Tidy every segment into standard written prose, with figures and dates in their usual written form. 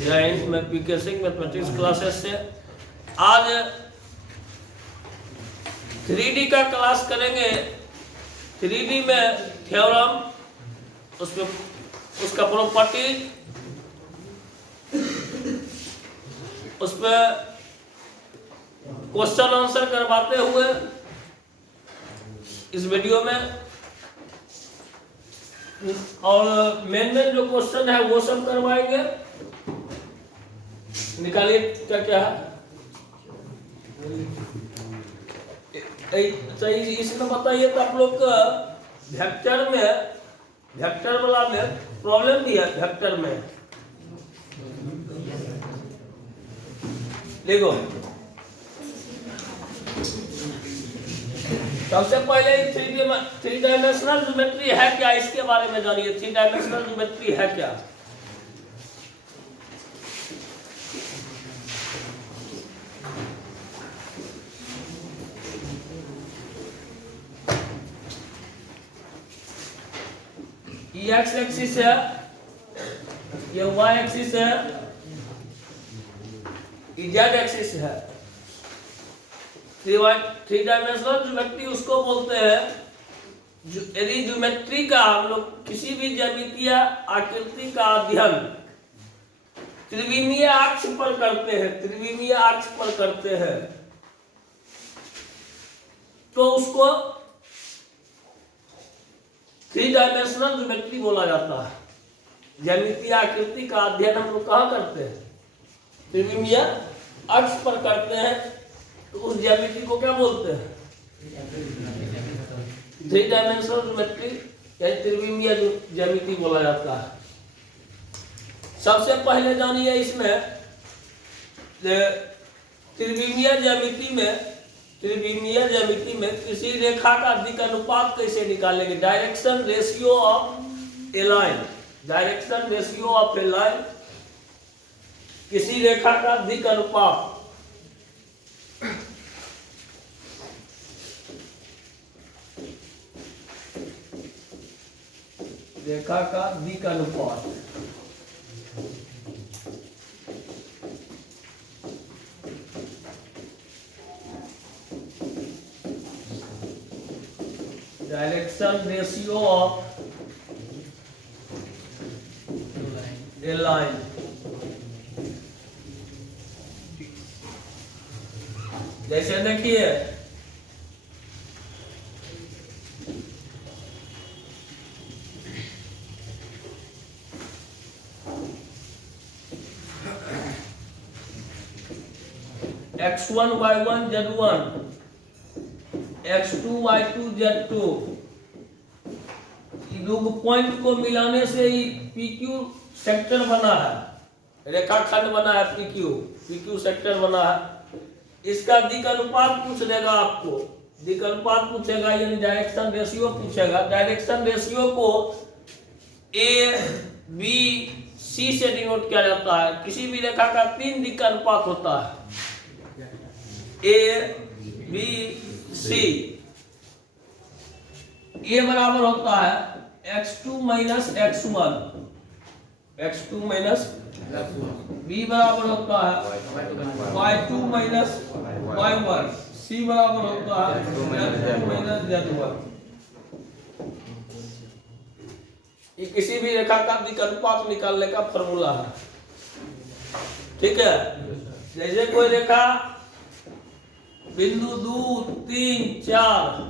जय हिंद। मैं पीके Singh mathematics classes से आज 3D का क्लास करेंगे। 3D में थ्योरम, उसमें उसका प्रॉपर्टी, उसमें क्वेश्चन आंसर करवाते हुए इस वीडियो में, और मेन जो क्वेश्चन है वो सब करवाएंगे। निकालिए क्या क्या है। अच्छा, इसमें बताइए तो आप लोग का वेक्टर वाला में प्रॉब्लम भी है। वेक्टर में देखो, सबसे पहले थ्री डायमेंशनल ज्योमेट्री है क्या, इसके बारे में जानिए। थ्री डायमेंशनल ज्योमेट्री है क्या? ये एक्स एक्सिस है, ये वाई एक्सिस है, ये जेड एक्सिस है। थ्री डायमेंशनल ज्योमेट्री उसको बोलते हैं यदि ज्योमेट्री का हम लोग किसी भी ज्यामितीय आकृति का अध्ययन त्रिविमीय अक्ष पर करते हैं, त्रिविमीय अक्ष पर करते हैं, तो उसको थ्री डायमेंशनल ज्योमेट्री बोला जाता है। ज्यामितीय आकृति का अध्ययन हम लोग कहाँ करते हैं? त्रिविमीय अक्ष पर करते हैं, तो उस ज्यामिति को क्या बोलते हैं? थ्री डायमेंशनल ज्योमेट्री या त्रिविमीय ज्यामिति बोला जाता है। सबसे पहले जानिए इसमें त्रिविमीय ज्यामिति में किसी रेखा का दिक् अनुपात कैसे निकालेंगे? Direction ratio of a line, direction ratio of a line, किसी रेखा का दिक् अनुपात। रेखा का दिक् अनुपात direction ratio of a line. जैसे देखिए, x1 y1 z1, x2 y2 z2, दो पॉइंट को मिलाने से ही PQ सेक्टर बना है, रेखाखंड बना है, PQ सेक्टर बना है। इसका दिक् अनुपात पूछ लेगा आपको, दिक् अनुपात पूछेगा, यानी डायरेक्शन रेशियो पूछेगा। डायरेक्शन रेशियो को ABC से डिनोट किया जाता है। किसी भी रेखा का 3 दिक् अनुपात होता है, ABC। ये बराबर होता है x2 minus x1, x2 minus b बराबर होता है y2 माइनस y1, c बराबर होता है z2 माइनस z1। ये किसी भी रेखा का दिक् अनुपात निकालने का फॉर्मूला है। ठीक है, जैसे कोई रेखा बिंदु 2, 3, 4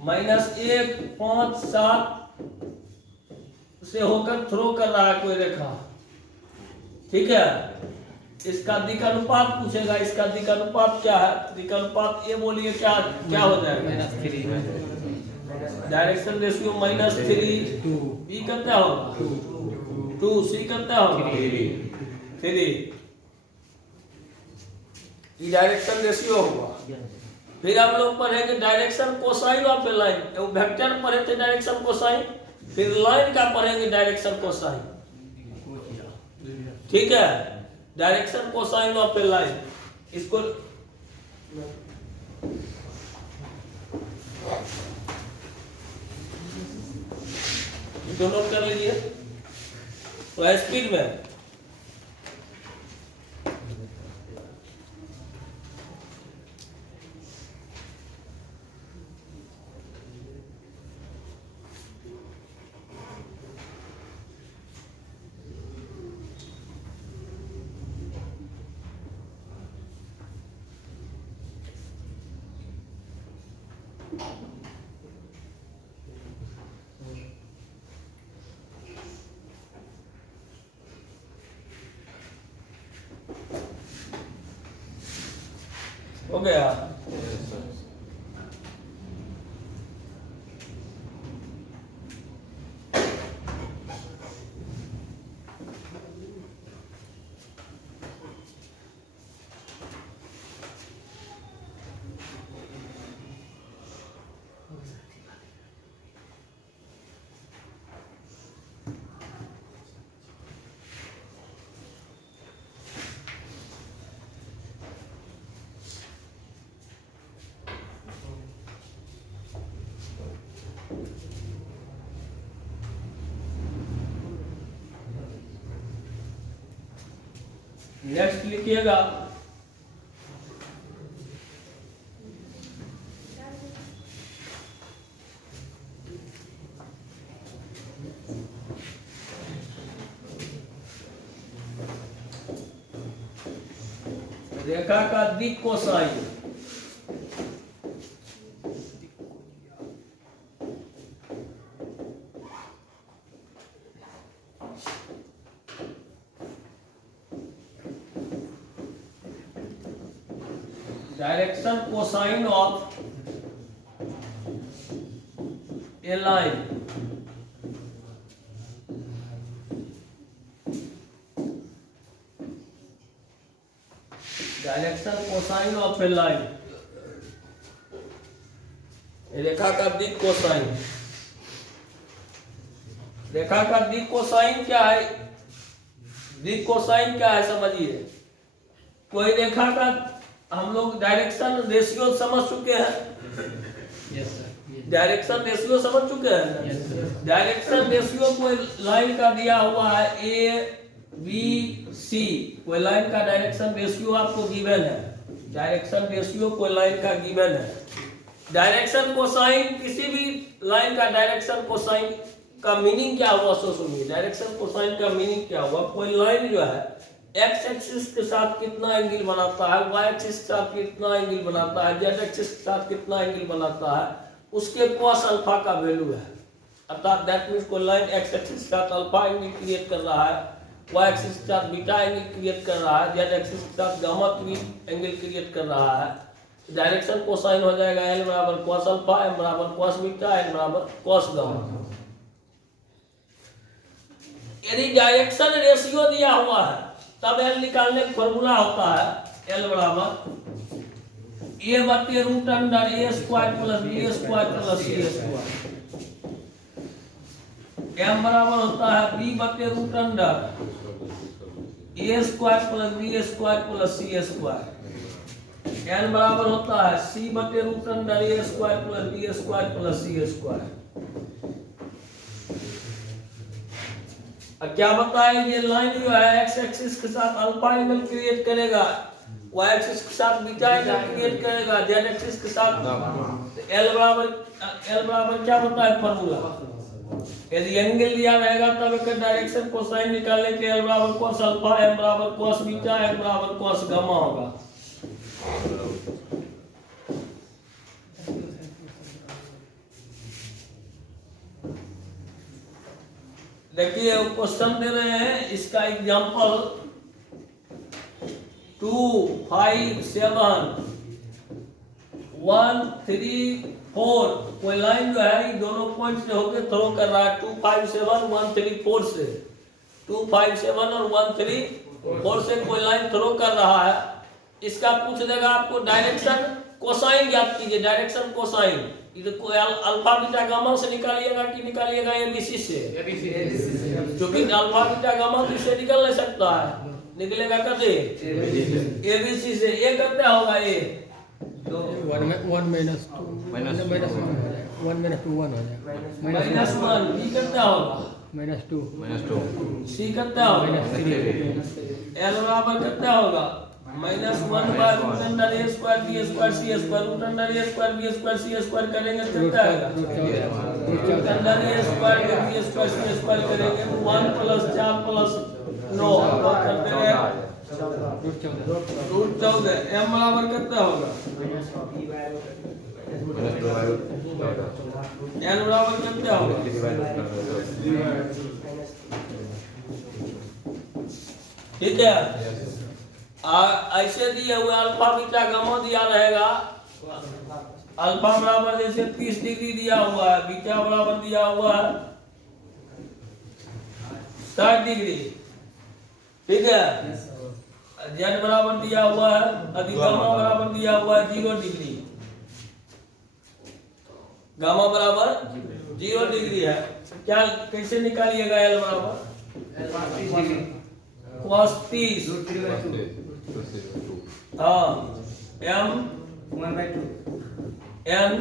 -1, 5, 7 से होकर थ्रो कर रहा है कोई रेखा। ठीक है, इसका दिक् अनुपात पूछेगा। इसका दिक् अनुपात क्या है? दिक् अनुपात ये बोलिए क्या क्या हो जाएगा? डायरेक्शन रेशियो -3, B कितना होगा? 2, C कितना होगा? 3। ये डायरेक्शन रेशियो होगा। फिर हम लोग पढ़ेंगे direction cosine of a line. Vector पढ़े थे डायरेक्शन कोसाइन, फिर लाइन का पढ़ेंगे डायरेक्शन कोसाइन। ठीक है, direction cosine of a line, इसको तो नोट कर लीजिए। तो स्पीड में हो गया। नेक्स्ट लिखिएगा रेखा का दिक् cosine. Direction cosine of a line direction cosine of a line, रेखा का दिक् कोसाइन। रेखा का दिक् कोसाइन क्या है? दिक् कोसाइन क्या है समझिए। कोई रेखा का हम लोग डायरेक्शन रेशियो समझ चुके हैं। डायरेक्शन रेशियो समझ चुके हैं। डायरेक्शन रेशियो कोई लाइन का दिया हुआ है ए बी सी, कोई लाइन का डायरेक्शन रेशियो आपको गिवन है। डायरेक्शन रेशियो कोई लाइन का गिवन है। डायरेक्शन कोसाइन, किसी भी लाइन का डायरेक्शन कोसाइन का मीनिंग क्या हुआ सो सुनिए। डायरेक्शन कोसाइन का मीनिंग क्या हुआ? कोई लाइन जो है एक्स एक्सिस के साथ कितना एंगल बनाता है, वाई एक्सिस के साथ कितना एंगल बनाता है, जेड एक्सिस के साथ कितना एंगल बनाता है, उसके कॉस अल्फा का वैल्यू है। अर्थात दैट मींस कोई लाइन एक्स एक्सिस के साथ अल्फा एंगल क्रिएट कर रहा है, वाई एक्सिस के साथ बीटा एंगल क्रिएट कर रहा है, जेड एक्सिस के साथ गामा एंगल क्रिएट कर रहा है। डायरेक्शन कोसाइन हो जाएगा एल बराबर कॉस अल्फा, एम बराबर कॉस बीटा, एन बराबर कॉस गामा। यदि डायरेक्शन रेशियो दिया हुआ है तब एल निकालने का फॉर्मूला होता है एल बराबर ए बटे root under A square plus B square plus C square. M बराबर होता है बी बटे root under A square plus B square plus C square. N बराबर होता है सी बटे root under A square plus B square plus C square. क्या बताएं, ये लाइन जो है एक्स एक्सिस के साथ अल्फा एंगल क्रिएट करेगा, वाई एक्सिस के साथ बीटा एंगल क्रिएट करेगा, जेड एक्सिस के साथ एल बराबर क्या होता है फॉर्मूला। यदि एंगल दिया रहेगा तब एक डायरेक्शन कोसाइन निकालने के एल बराबर कॉस अल्फा, एम बराबर कॉस बीटा, एन बराबर कॉस गामा होगा। देखिए क्वेश्चन दे रहे हैं, इसका एग्जांपल 2, 5, 7, 1, 3, 4 कोई लाइन जो है दोनों पॉइंट से होकर थ्रो कर रहा है 2, 5, 7, 1, 3, 4 से। 2, 5, 7 और 1, 3, 4 से कोई लाइन थ्रो कर रहा है। इसका पूछ देगा आपको डायरेक्शन कोसाइन ज्ञात कीजिए। डायरेक्शन कोसाइन इधर कोई अल्फा बीटा गामा से निकालिएगा कि निकालिएगा एबीसी से? क्योंकि अल्फा बीटा गामा तो इससे निकल नहीं सकता है, निकलेगा कैसे? एबीसी से। ए कितना होगा? ए 1 minus 2 1 minus 2 1 हो जाएगा -1। बी कितना होगा? -2 सी कितना होगा -3 एल बराबर कितना होगा -1 by root under A square B square C square root under A square B square C square करेंगे तो कितना आएगा root under A square B square C square करेंगे 1 + 4 + 9 कर देंगे रूट 14 एम बराबर कितना होगा एल बराबर कितना होगा ठीक है ऐसे दिए हुए अल्फा बीटा गामा दिया रहेगा अल्फा बराबर जैसे 30 डिग्री दिया हुआ है बीटा बराबर दिया हुआ है 60 डिग्री ठीक है जेड बराबर दिया हुआ है अधिक गामा बराबर दिया हुआ है 0 डिग्री गामा बराबर 0 डिग्री है क्या कैसे निकालिएगा एल बराबर cos 30 हाँ m 1/2 n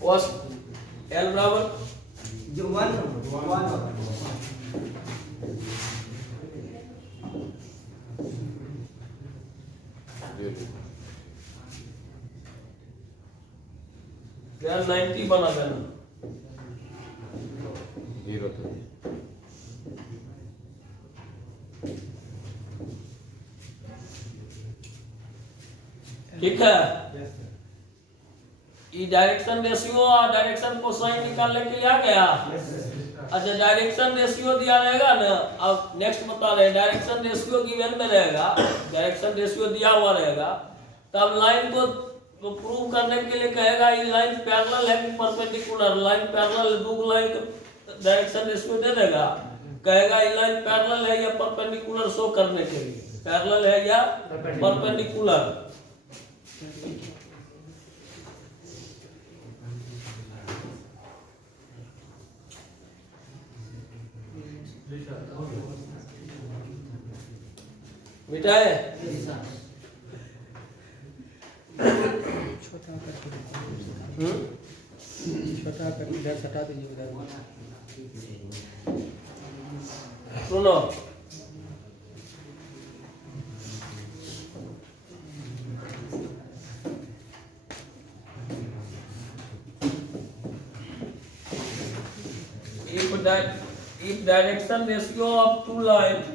cos l बराबर जो 1 यार 90 बना देना ठीक है ये डायरेक्शन रेशियो और डायरेक्शन कोसाइन निकालने के लिए आ गया अच्छा डायरेक्शन रेशियो दिया रहेगा ना अब नेक्स्ट बता रहे हैं डायरेक्शन रेशियो गिवन में रहेगा डायरेक्शन रेशियो दिया हुआ रहेगा तब लाइन को प्रूव करने के लिए कहेगा ये लाइन पैरेलल है कि परपेंडिकुलर लाइन पैरेलल दो लाइन डायरेक्शन रेशियो दे देगा कहेगा ये लाइन पैरेलल है या परपेंडिकुलर शो करने के लिए पैरेलल है या परपेंडिकुलर मिटाए छोटा कर इधर हटा दीजिए उधर सुनो if direction ratio of two lines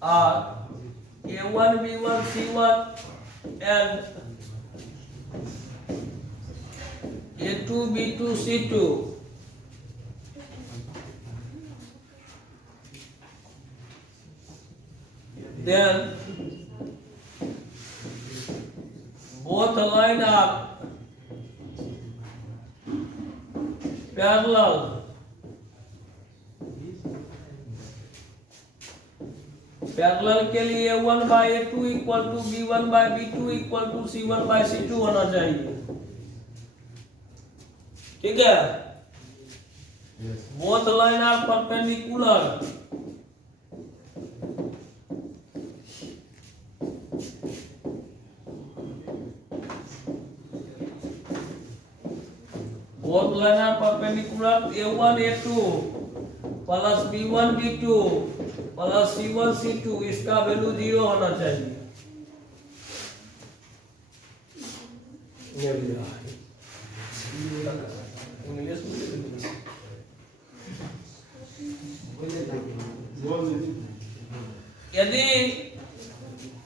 are A1 B1 C1 and A2 B2 C2 then both lines are parallel parallel के लिए A1 by A2 equal to B1 by B2 equal to C1 by C2 होना चाहिए ठीक है both line are perpendicular both line are perpendicular A1 A2 plus B1 B2 plus C1 C2 इसका value 0 होना चाहिए English यदि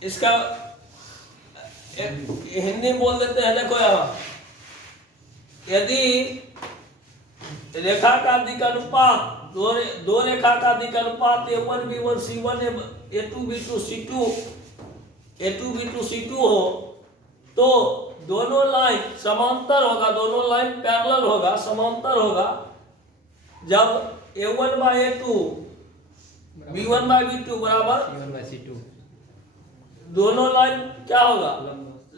इसका हिंदी बोल देते हैं देखो यहाँ यदि रेखा का अधिक अनुपात दो रेखा का अधिक अनुपात A1 B1 C1 A2 B2 C2 A2 B2 C2 हो तो दोनों लाइन समांतर होगा दोनों लाइन पैरेलल होगा समांतर होगा जब A1 by A2 B1 by B2 बराबर C2 दोनों लाइन क्या होगा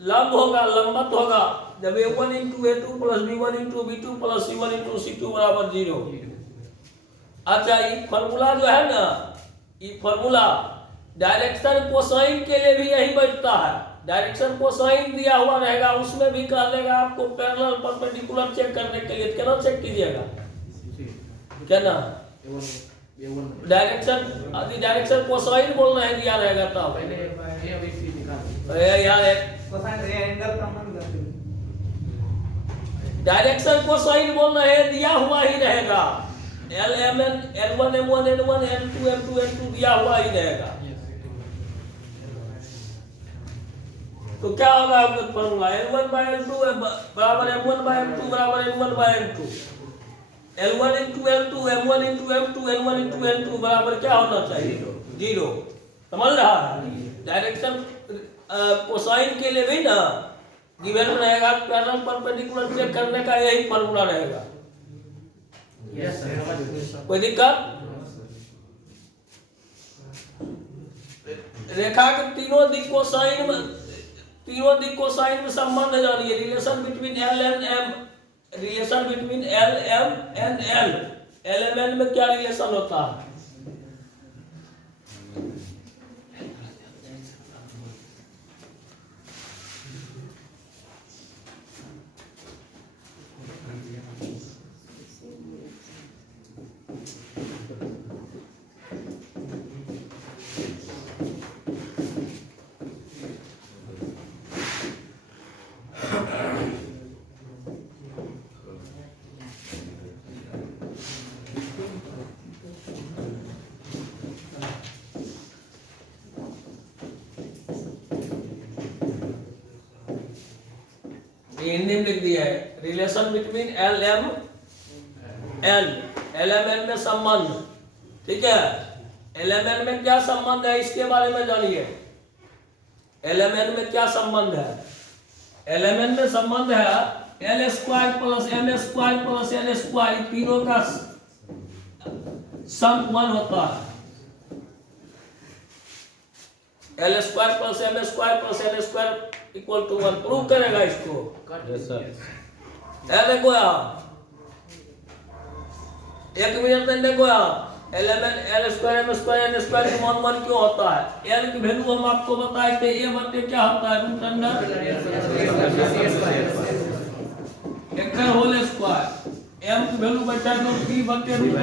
लंब होगा लंबवत होगा जब A1 into A2 plus B1 into B2 plus C1 into C2 बराबर 0 अच्छा, ये फॉर्मूला जो है ना, ये फॉर्मूला डायरेक्शन कोसाइन के लिए भी यही बैठता है। डायरेक्शन कोसाइन दिया हुआ रहेगा, उसमें भी कर लेगा आपको पैरेलल परपेंडिकुलर चेक करने के लिए। क्या चेक कीजिएगा, क्या ना डायरेक्शन, अभी डायरेक्शन कोसाइन बोलना है दिया रहेगा तब यार कोसाइन एंगल का मान करते डायरेक्शन कोसाइन बोलना है दिया हुआ ही रहेगा। LMN L1 M1 N1 N2 M2 N2 दिया हुआ ही रहेगा। तो क्या होगा आपका फॉर्मूला, L1 by L2 बराबर M1 by M2 बराबर N1 by N2, L1 into L2 M1 into M2 N1 into N2 बराबर क्या होना चाहिए, 0। समझ रहा है? डायरेक्शन कोसाइन के लिए भी ना गिवन रहेगा, पैरेलल परपेंडिकुलर चेक करने का यही फॉर्मूला रहेगा। कोई दिक्कत? रेखा के तीनों दिक कोसाइन में संबंध जानिए। Relation between L and M, relation between L M and L, L M N में क्या रिलेशन होता है? हिंदी में लिख दिया है, relation between L M N, L M N में संबंध। ठीक है, L M N में क्या संबंध है इसके बारे में जानिए। L M N में क्या संबंध है? L M N में संबंध है L square plus M square plus N square, तीनों का सम 1 होता है। L square plus M square plus N square equal to 1। Prove करेगा इसको? Yes sir. देखो यहाँ, एक मिनट में देखो यहाँ, L square M square N square मान 1 क्यों होता है? L की वैल्यू हम आपको बताए थे, A बटे क्या होता है, रूट अंडर एक होल स्क्वायर। M की वैल्यू बचा दो 3 बटे रूट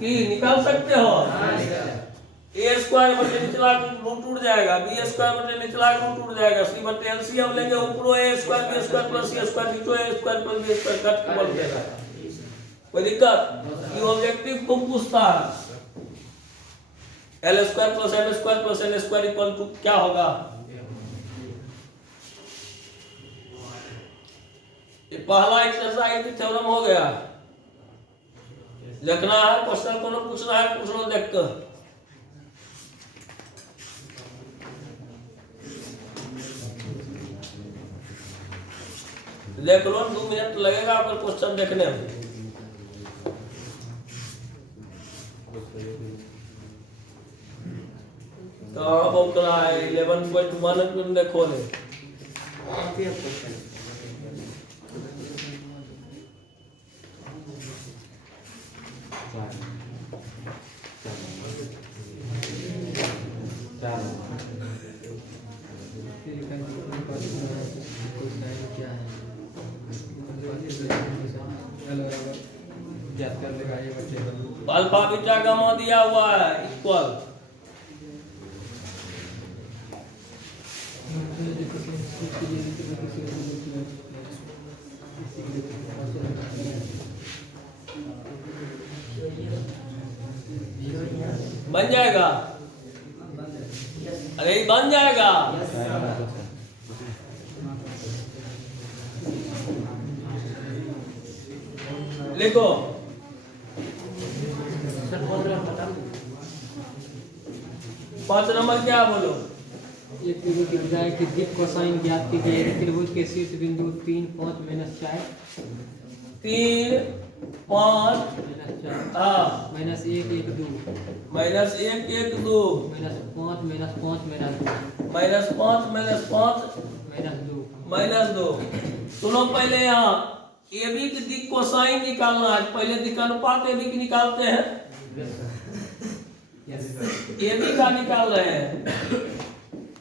की निकाल सकते हो। A स्क्वायर बटे निचला रूट उड़ जाएगा, B स्क्वायर बटे निचला रूट उड़ जाएगा, C बटे एलसीएम लेंगे, ऊपरो A square B square plus C square, नीचे A square plus B square cut के बोल देगा। कोई दिक्कत? ये ऑब्जेक्टिव को पूछता है। L square plus M square plus N square equal to क्या होगा? ये पहला एक्सरसाइज थ्योरम हो गया। लिखना है, क्वेश्चन को पूछना है, पूछ लो देख कर। देख लो, 2 मिनट लगेगा अगर क्वेश्चन देखने में। तो अब करा है 11.1 देखो ले। अल्फा बीटा गामा दिया हुआ है इक्वल बन जाएगा। अरे बन जाएगा। लिखो 5 नंबर क्या बोलो। एक त्रिभुज की भुजाएं की दीप कोसाइन ज्ञात की गई है। त्रिभुज के शीर्ष बिंदु 3 5 -4 3 5 माइनस 4 हाँ minus 1 1 2 -1 1 2 minus 5 minus 5 minus 2 -5 -5 minus 2 -2। सुनो पहले यहाँ ए बी की दिक को साइन निकालना है। पहले दिक अनुपात ए बी की निकालते हैं। ए बी का निकाल रहे हैं,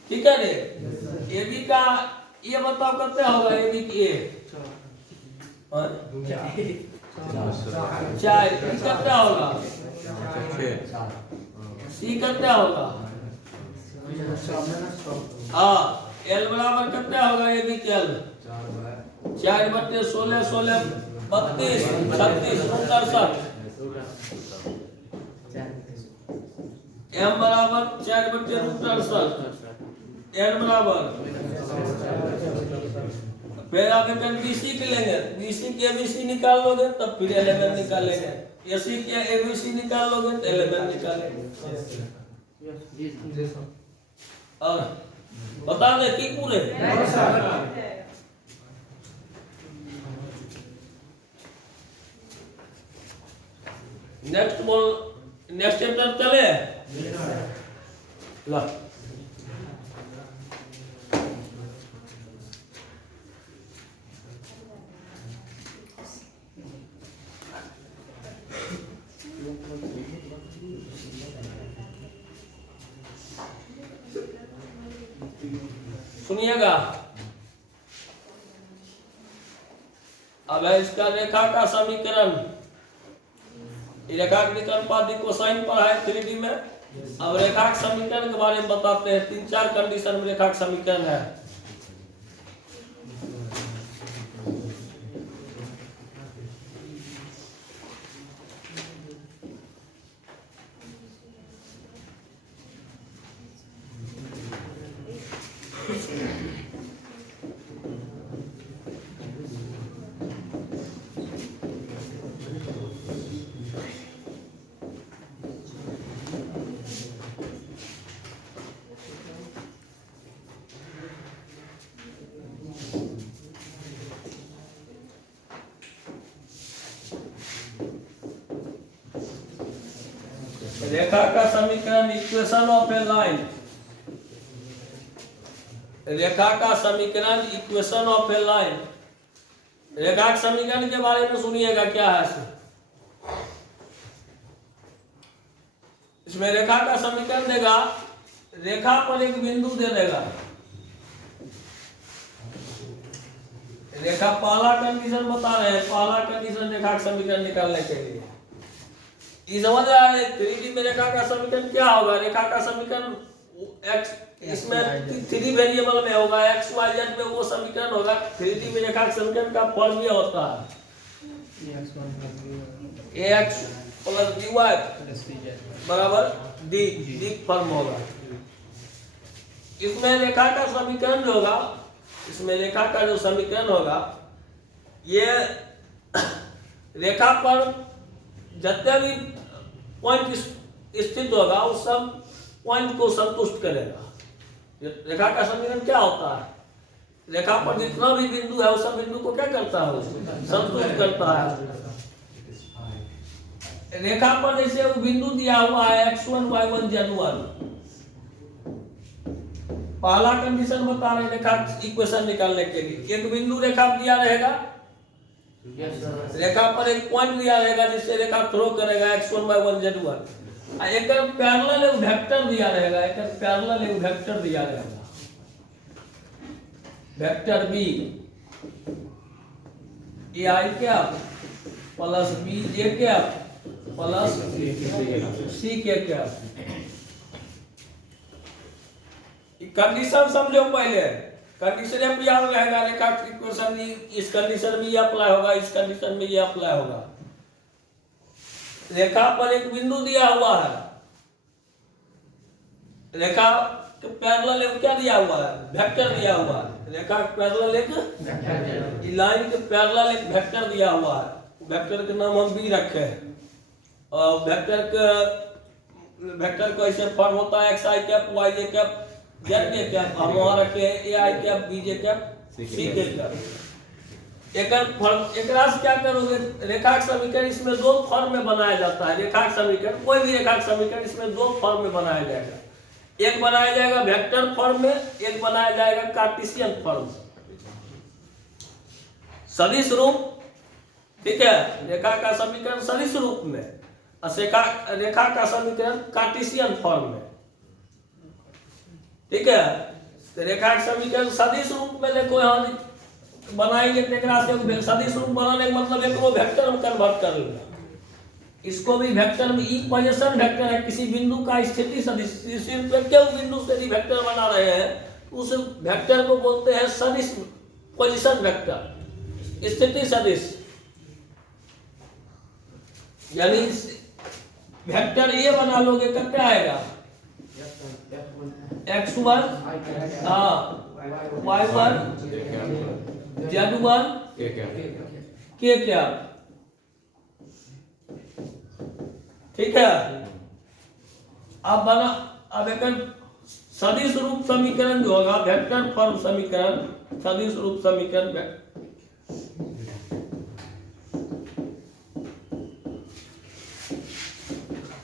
ठीक है रे। ए बी का ये बताओ कितना होगा ए बी की ए 4 कितना होगा सी कितना होगा हाँ एल बराबर कितना होगा ए बी के एल 4/16 16 32 36 67 एम बराबर 4/68 एन बराबर फिर आप एक बीसी के लेंगे, बीसी की एबीसी निकाल लोगे तब फिर एलेवन निकालेंगे, एसी की एबीसी निकाल लोगे तो एलेवन निकालेंगे। और बता दे की पूरे नेक्स्ट बोल नेक्स्ट चैप्टर चले ला सुनिएगा। अब है इसका रेखा का समीकरण, रेखा के अनुपात कोसाइन पर है 3D में। अब रेखा के समीकरण के बारे में बताते हैं। 3-4 कंडीशन में रेखा का समीकरण है। रेखा का समीकरण इक्वेशन ऑफ ए लाइन, रेखा का समीकरण इक्वेशन ऑफ ए लाइन। रेखा के समीकरण के बारे में सुनिएगा क्या है इसमें। रेखा का समीकरण देगा, रेखा पर एक बिंदु दे देगा। रेखा पहला कंडीशन बता रहे हैं, पहला कंडीशन रेखा का समीकरण निकालने के लिए ये समझ रहा है। 3D में रेखा का समीकरण क्या होगा? रेखा का समीकरण x इसमें 3 वेरिएबल में होगा, x y z में वो समीकरण होगा। 3D में रेखा का समीकरण का फॉर्मूला होता है ax + by बराबर d फॉर्म होगा। इसमें रेखा का समीकरण जो होगा, इसमें रेखा का जो समीकरण होगा, ये रेखा पर जितने भी पॉइंट स्थित होगा उस सब पॉइंट को संतुष्ट करेगा। रेखा का समीकरण क्या होता है? रेखा पर जितना भी बिंदु है उस सब बिंदु को क्या करता है? संतुष्ट करता है। रेखा पर जैसे वो बिंदु दिया हुआ है x1 y1 z1, पहला कंडीशन बता रहे रेखा इक्वेशन निकालने के लिए। एक बिंदु रेखा दिया रहेगा, रेखा पर एक पॉइंट दिया रहेगा जिससे रेखा थ्रो करेगा x1 y1 z1। एक पैरेलल एक वेक्टर दिया रहेगा, एक पैरेलल एक वेक्टर दिया रहेगा, vector b ai cap plus bj cap plus c के कैप। कंडीशन समझो पहले, कंडीशन भी याद रहेगा। रेखा इक्वेशन इस कंडीशन में ये अप्लाई होगा, इस कंडीशन में ये अप्लाई होगा। रेखा पर एक बिंदु दिया हुआ है, रेखा के पैरेलल एक क्या दिया हुआ है? वेक्टर दिया हुआ है। रेखा के पैरेलल एक लाइन के पैरेलल एक वेक्टर दिया हुआ है। वेक्टर का नाम हम बी रखे हैं। और वेक्टर को ऐसे फॉर्म होता है xi cap yj cap z के कैप, हम वहां रखे हैं ai cap bj cap c के कैप। एकरा से क्या करोगे, रेखा समीकरण इसमें दो फॉर्म में बनाया जाता है। रेखा समीकरण, कोई भी रेखा समीकरण इसमें दो फॉर्म में बनाया जाएगा। एक बनाया जाएगा वेक्टर फॉर्म में, एक बनाया जाएगा कार्टेशियन फॉर्म। सदिश रूप, ठीक है, रेखा का समीकरण सदिश रूप में, रेखा का समीकरण कार्टेशियन फॉर्म में, ठीक है। तो रेखा का समीकरण सदिश रूप में देखो यहाँ बनाएंगे, से सदिश रूप बनाने का मतलब एक वो वेक्टर में कन्वर्ट कर लेगा। इसको भी वेक्टर में, ई पोजीशन वेक्टर है, किसी बिंदु का स्थिति सदिश, क्यों बिंदु से यदि वेक्टर बना रहे हैं उस वेक्टर को बोलते हैं सदिश पोजीशन वेक्टर, स्थिति सदिश। यानी वेक्टर ए बना लोगे तो क्या आएगा, x1, y1, z1, k क्या, ठीक है। अब एक सदिश रूप समीकरण जो होगा, वेक्टर फॉर्म समीकरण, सदिश रूप समीकरण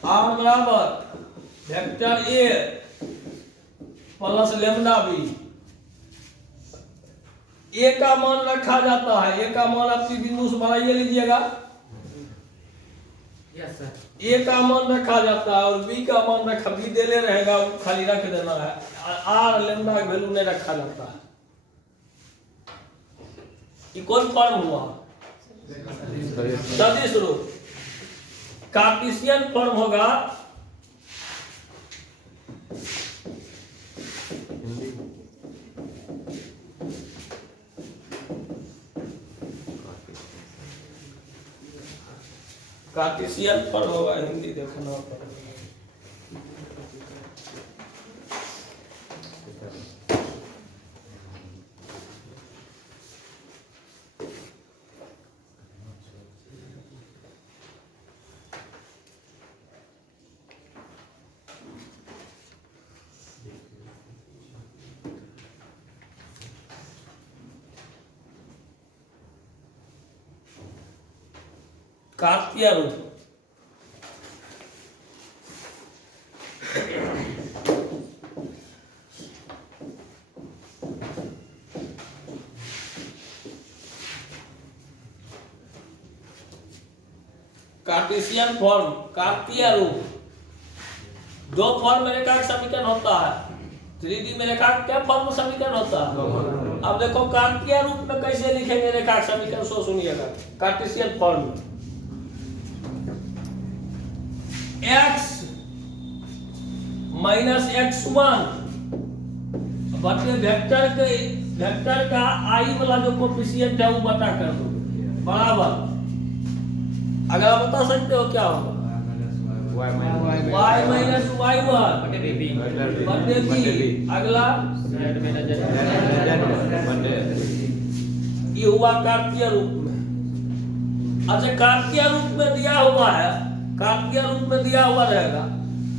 R बराबर vector A plus lambda B. A का मान रखा जाता है, ए का मान अपनी बिंदु से बनाइए लीजिएगा। Yes sir. ए का मान रखा जाता है और बी का मान रखा, बी देले रहेगा, वो खाली रख देना है। आर लेमडा का वैल्यू नहीं रखा जाता है। ये कौन फॉर्म हुआ, सदिश रूप। कार्टेशियन फॉर्म होगा कार्टेशियन फॉर्म होगा, हिंदी देखना पड़ेगा। कार्तीय रूप, कार्टेशियन फॉर्म, कार्तीय रूप। दो फॉर्म में रेखा का समीकरण होता है। 3D में रेखा क्या फॉर्म में समीकरण होता है। अब देखो कार्तीय रूप में कैसे लिखेंगे रेखा का समीकरण, सो सुनिएगा। कार्टेशियन फॉर्म में x माइनस x1 बटे वेक्टर का आई वाला जो कोफिशिएंट है वो बटा कर दो, बराबर। अगर आप बता सकते हो क्या होगा, y माइनस y1 बटे b, अगला ये हुआ कार्तीय रूप में। अच्छा, कार्तीय रूप में दिया हुआ है, कार्तीय रूप में दिया हुआ रहेगा,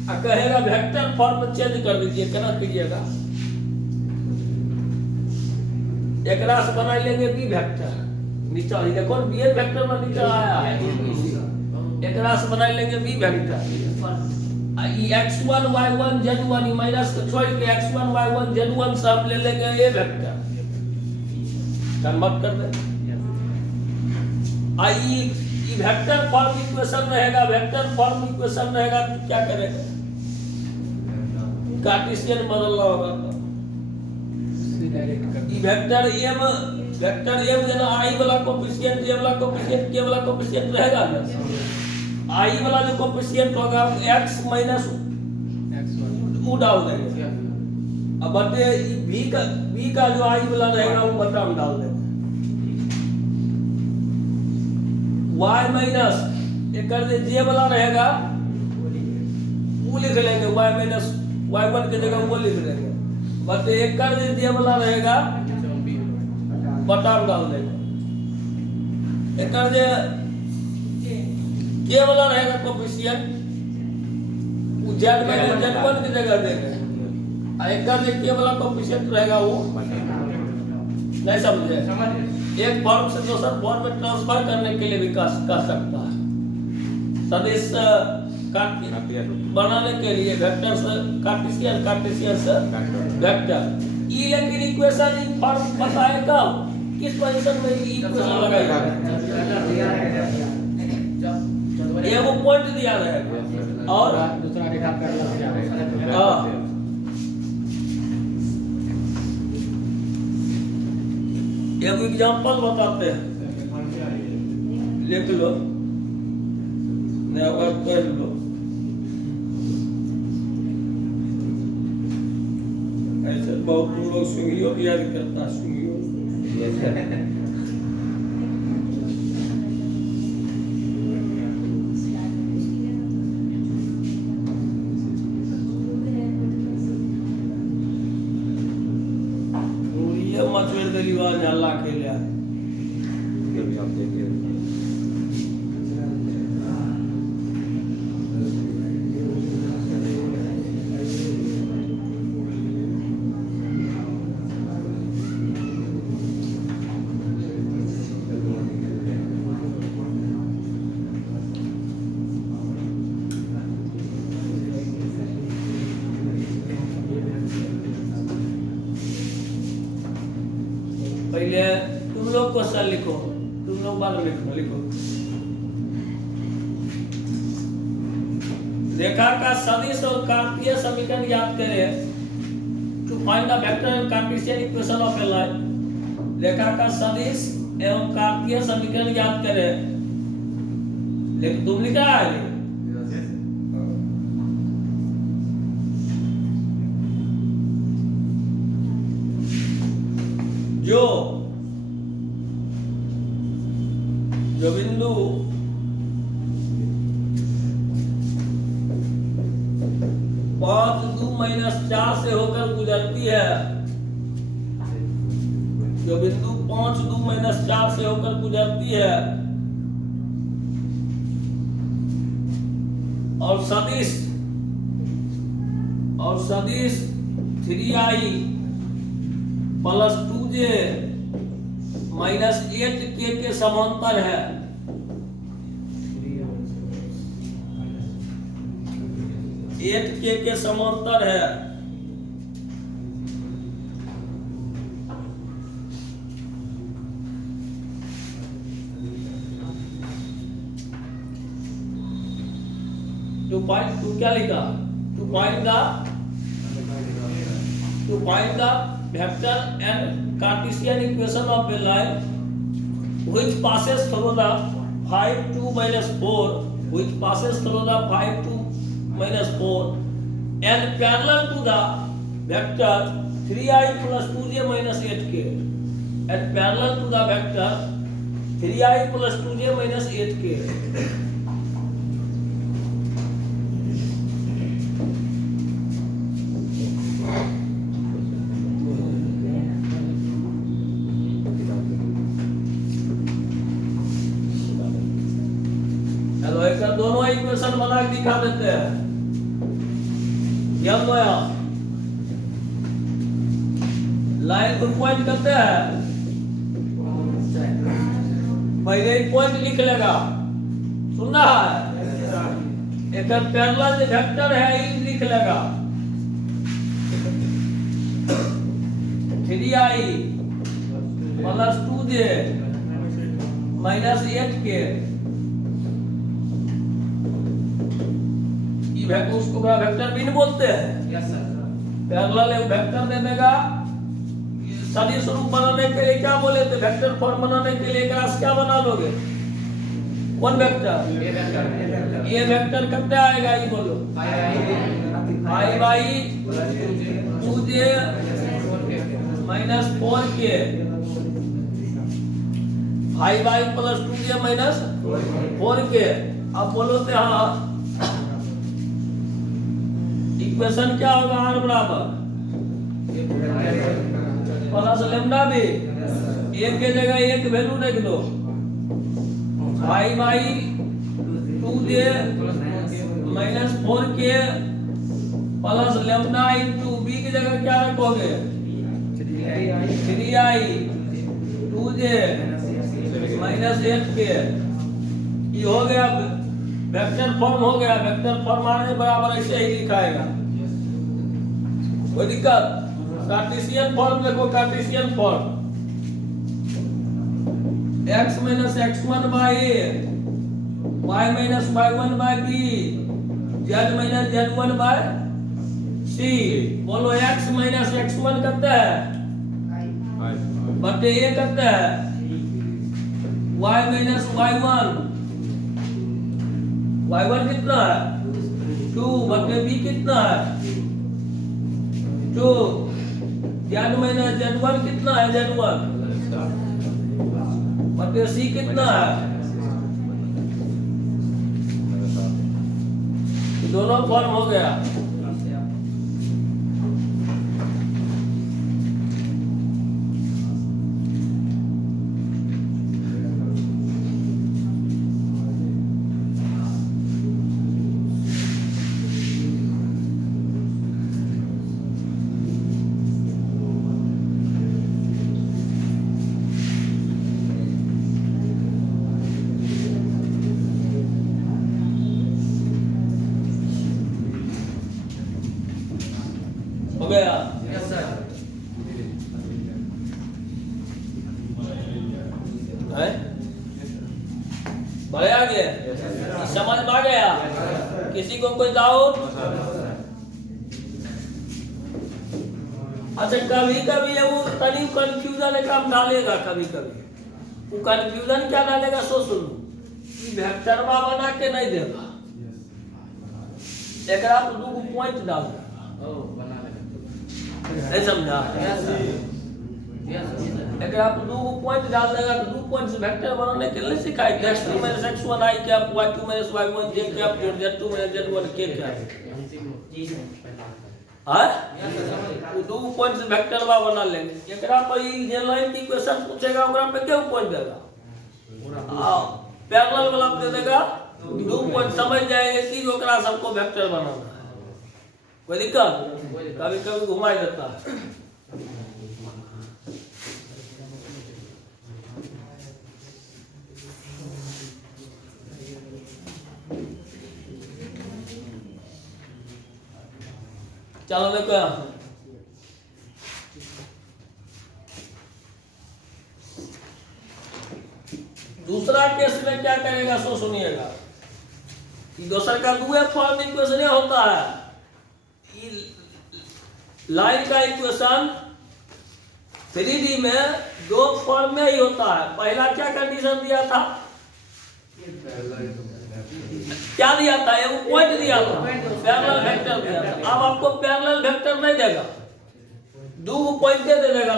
और कहेगा वेक्टर फॉर्म चेंज कर दीजिए, क्या कीजिएगा, एक रास बना लेंगे बी वेक्टर, नीचे देखो बी वेक्टर में नीचे आया है, एक रास बना लेंगे B vector. x1 y1 z1 minus को छोड़ के x1 y1 z1 सब ले लेंगे ये वेक्टर, कन्वर्ट कर देंगे। आई वेक्टर फॉर्म इक्वेशन रहेगा, वेक्टर फॉर्म इक्वेशन रहेगा तो क्या करेगा, कार्टेशियन बदलना होगा। वेक्टर एम देना, आई वाला कोफिशिएंट, ए वाला कोफिशिएंट, के वाला कोफिशिएंट रहेगा ना। आई वाला जो कोफिशिएंट होगा x माइनस वो डाल देंगे, अब बटे बी का जो आई वाला रहेगा वो बटा में डाल देंगे। y माइनस एक कर दे जे वाला रहेगा वो लिख लेंगे, y माइनस y1 की जगह वो लिख लेंगे, बट एक कर दे जे वाला रहेगा बटा में डाल देंगे। एक कर दे के वाला रहेगा कोफिशिएंट वो z माइनस z1 की जगह देंगे, और एक कर दे के वाला कोफिशिएंट रहेगा वो नहीं समझे? समझ एक फॉर्म से दूसरे फॉर्म में ट्रांसफर करने के लिए भी कर सकता है। सदिश बनाने के लिए वेक्टर से कार्टेशियन, कार्टेशियन से वेक्टर। ई लेकिन इक्वेशन इन फॉर्म बताएगा किस पोजीशन में इक्वेशन लगाएगा। ये वो पॉइंट दिया रहेगा और दूसरा रेखा पैरेलल किया है। हाँ एक एग्जांपल बताते हैं, लिख लो नया बात कर लो। ऐसे बहुत लोग सुंगियों की याद करता है, सुंगियों ये मचवेल दलीवान अल्लाह के लिए ये भी आप देखिए। पहले तुम लोग क्वेश्चन लिखो, तुम लोग बाद में लिखो। रेखा का सदिश और कार्तीय समीकरण याद करें। To find the vector and Cartesian equation of a line. रेखा का सदिश एवं कार्तीय समीकरण याद करें। लेकिन तुम लिखा है जो बिंदु पाँच 2-4 से होकर गुजरती है, जो बिंदु 5-2-4 से होकर गुजरती है और सदिश 3i plus 2j minus 8k के समांतर है। के समांतर है। टू क्या लिखा? To find the vector and Cartesian equation of a line which passes through the 5-2-4 which passes through the 5-2-4 and parallel to the vector 3i plus 2j minus 8k and parallel to the vector 3i plus 2j minus 8k. दोनों equation बना के दिखा देते हैं। क्या होया? Line को point करते हैं, पहले ही पॉइंट लिख लेगा। सुनना है? एक पैरेलल वेक्टर है ये लिख लेगा 3i plus 2j minus 8k। उसको वेक्टर बिन बोलते हैं। Yes sir. पैरेलल वेक्टर दे देगा। सदिश रूप बनाने के लिए क्या बोले थे? वेक्टर फॉर्म बनाने के लिए क्या बना लोगे? कौन वेक्टर? ये वेक्टर कितना आएगा ये बोलो? 5/2j minus 4k 5i plus 2j minus 4k। अब बोलो तो हाँ इक्वेशन क्या होगा? r बराबर प्लस लैम्डा भी एक के जगह एक वैल्यू रख दो 5/2j minus 4k plus lambda into b की जगह क्या रखोगे? 3i 2j माइनस 8k ये हो गया वेक्टर फॉर्म हो गया। वेक्टर फॉर्म आने बराबर ऐसे ही लिखाएगा, कोई दिक्कत? कार्टेशियन फॉर्म देखो, Cartesian form x minus x1 by a, y minus y1 by b, z minus z1 by c। बोलो x माइनस x1 करता है बटे a करता है, y माइनस y1, y1 कितना है 2 बटे b कितना है 2, z माइनस z1 कितना है z1 बटे c कितना है, दोनों फॉर्म हो गया। हो गया। Yes sir. है बड़े आ गए, समझ में आ गया? किसी को कोई डाउट? अच्छा कभी कभी वो तनी कंफ्यूजन काम डालेगा, कभी कभी वो कंफ्यूजन क्या डालेगा सो सुन, वेक्टरवा बना के नहीं देगा, एकरा तो दो पॉइंट डाल देगा। ओ बना लेगा। नहीं समझा? Yes sir. Yes sir. अगर आप दो पॉइंट डाल देगा तो 2 पॉइंट से वेक्टर बनाने के लिए सिखाई। x2 माइनस x1 i क्या, y2 माइनस y1 j क्या, z2 माइनस z1 k क्या हां यस सर। वो 2 पॉइंट से वेक्टर बना लेंगे। एकरा पर ये जे लाइन की क्वेश्चन पूछेगा ओकरा पे क्या पॉइंट देगा, पैरेलल वाला पे देगा 2 पॉइंट, समझ जाएंगे कि ओकरा सबको वेक्टर बनाना है। कोई दिक्कत? कभी कभी घुमाई देता है। चलो देखो दूसरा केस में क्या करेगा सो सुनिएगा कि दूसरा का 2f फॉर्म इक्वेशन होता है। लाइन का इक्वेशन 3D में 2 फॉर्म में ही होता है। पहला क्या कंडीशन दिया था, क्या दिया था, एक पॉइंट दिया था, पैरेलल वेक्टर दिया था। अब आपको पैरेलल वेक्टर नहीं देगा, 2 पॉइंट दे देगा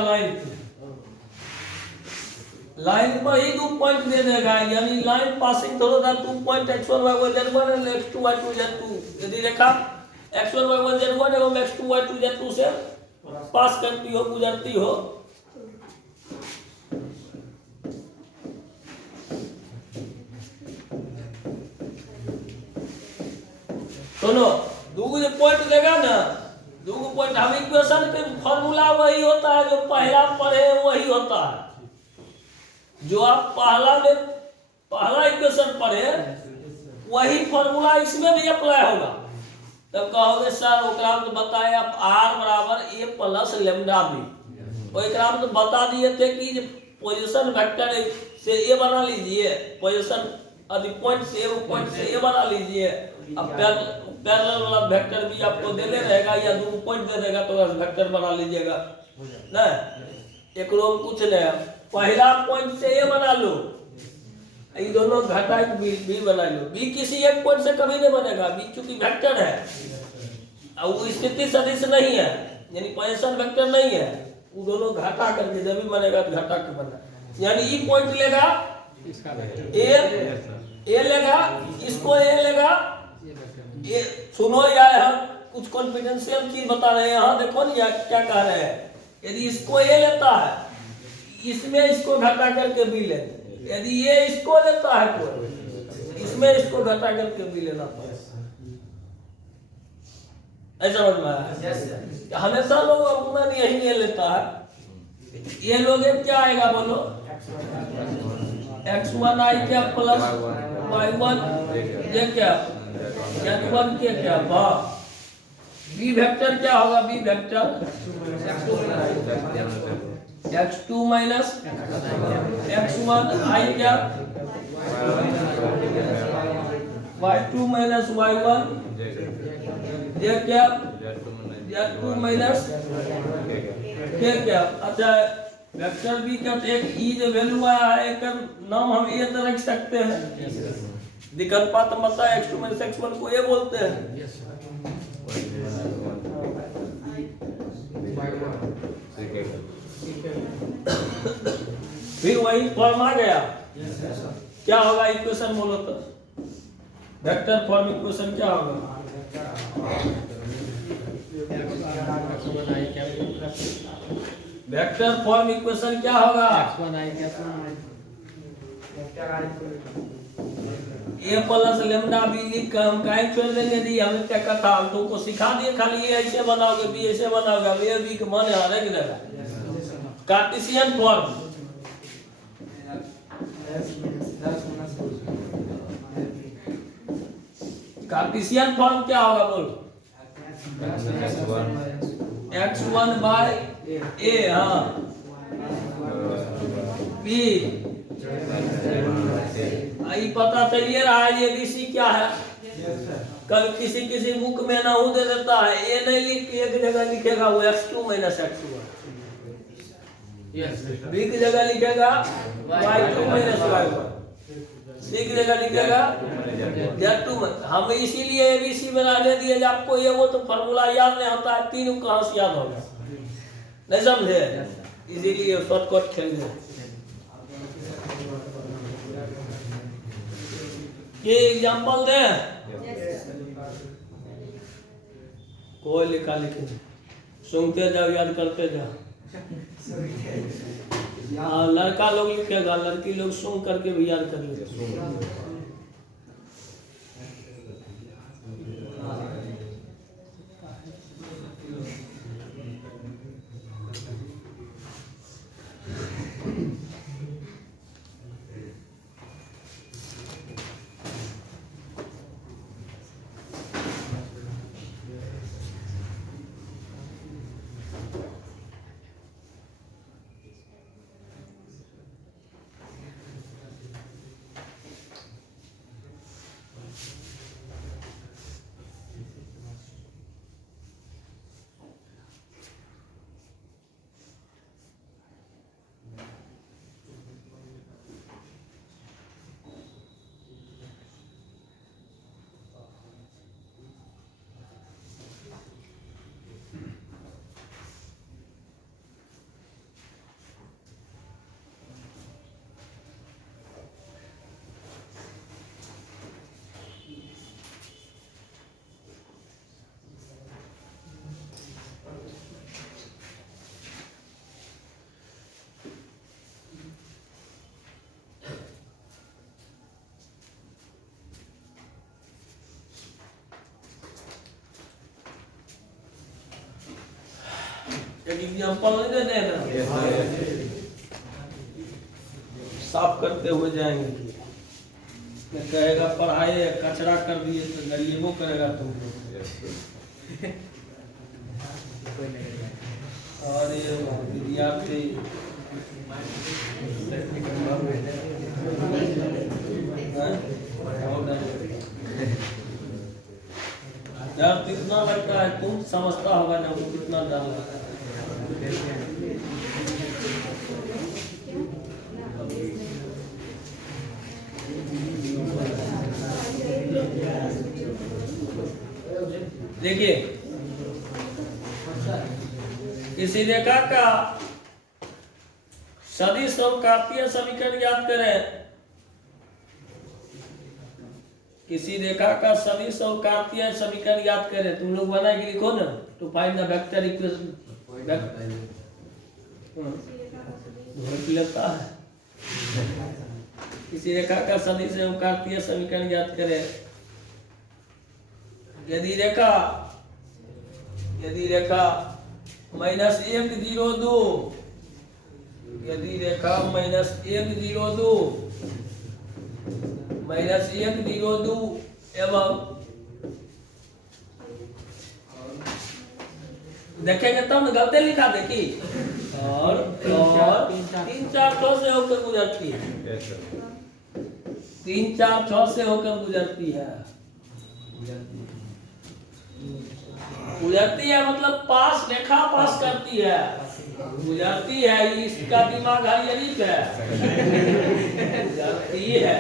लाइन पर ही 2 पॉइंट दे देगा, यानी line passing through the 2 point x1 y1 z1 and x2 y2 z2। यदि रेखा x1 y1 z1 एवं x2 y2 z2 से पास करती हो, गुजरती हो, सुनो 2 पॉइंट देगा ना, 2 पॉइंट। हम इक्वेशन के फॉर्मूला वही होता है जो पहला पढ़े वही होता है, जो आप पहला इक्वेशन पढ़े वही फॉर्मूला इसमें भी अप्लाई होगा। तब कहोगे सर ओकरा में बताए आप r बराबर a प्लस लैम्डा b, तो एकरा में तो बता दिए थे कि पोजीशन वेक्टर से a बना लीजिए, पोजीशन अभी पॉइंट से पॉइंट से a बना लीजिए। अब पैरेलल वाला वेक्टर भी आपको देले रहेगा या 2 पॉइंट दे देगा तो वेक्टर बना लीजिएगा ना। एक लोग कुछ नहीं, पहला पॉइंट से a बना लो, ये दोनों घटा b बना लो। b किसी एक पॉइंट से कभी नहीं बनेगा, b चूंकि वेक्टर है और वो स्थिति सदिश नहीं है, यानी पोजीशन वेक्टर नहीं है, वो दोनों घटा करके जब भी बनेगा तो घटा के बना, यानी ई पॉइंट लेगा ए लेगा, इसको ए लेगा। ये सुनो यार, हम कुछ कॉन्फिडेंशियल चीज बता रहे हैं यहाँ, देखो ना क्या कह रहे हैं। यदि इसको ए लेता है, इसमें इसको घटा करके बी लेते, यदि ये इसको लेता है कोई, इसमें इसको घटा करके बी लेना पड़ेगा। ऐसा समझ में आया? हमेशा लोग अमूमन यही ये लेता है। ये लोग क्या आएगा बोलो, x1 I क्या प्लस y1 ये क्या z1 के क्या भाग b वेक्टर क्या होगा b vector x2 minus x1 I क्या y2 माइनस y1 ये क्या z2 माइनस के क्या। अच्छा वेक्टर बी का एक ई जो वैल्यू आया है एक नाम हम ये तो रख सकते हैं विकल्पात मता x2 माइनस x1 को ये बोलते हैं। फिर वही फॉर्म आ गया क्या होगा इक्वेशन बोलो तो वेक्टर फॉर्म इक्वेशन क्या होगा वेक्टर फॉर्म इक्वेशन क्या होगा ए प्लस लेमडा बी लिख कर हम काहे छोड़ देंगे दी हमने क्या कहा हम तुमको सिखा दिए खाली ये ऐसे बनाओगे बी ऐसे बनाओगे अब ए बी के मन है कि नहीं कार्टेशियन फॉर्म कार्टेशियन फॉर्म क्या होगा बोलो x1 by a हाँ b आई पता चलिए रहा है ये बीसी क्या है कल किसी किसी बुक में ना हो दे देता है ये नहीं लिख के एक जगह लिखेगा वो x2 माइनस x1 बी की जगह लिखेगा y2 माइनस y1 सी की जगह लिखेगा z2 हम इसीलिए एबीसी बनाने दिए जब आपको ये वो तो फार्मूला याद नहीं होता है तीनों कहाँ से याद होगा नहीं समझे इसीलिए शॉर्टकट खेल गए ये एग्जांपल दे कोई लिखा लिखे सुनते जाओ याद करते जाओ हाँ लड़का लोग लिखेगा लड़की लोग सुन करके भी याद कर लेते एक एग्जांपल नहीं दे देना साफ करते हुए जाएंगे कहेगा पढ़ाए कचरा कर दिए तो गरीबों करेगा तुमको और ये विद्यार्थी यार कितना लगता है तुम समझता होगा ना वो कितना डर लगता है देखिए किसी रेखा का सदिश और कार्तीय समीकरण याद करें किसी रेखा का सदिश और कार्तीय समीकरण याद करें तुम लोग बना के लिखो ना to find the vector equation लेता है किसी रेखा का सदिश एवं कार्तीय समीकरण याद करें यदि रेखा -1 0 2 यदि रेखा -102 -102 एवं देखेंगे तब ना, गलती लिखा दे की और 3-4-6 से होकर गुजरती है, Yes, sir. 3-4-6 से होकर गुजरती है। गुजरती है मतलब पास, रेखा पास करती है, गुजरती है, इसका दिमाग हाइयरिक है। गुजरती है।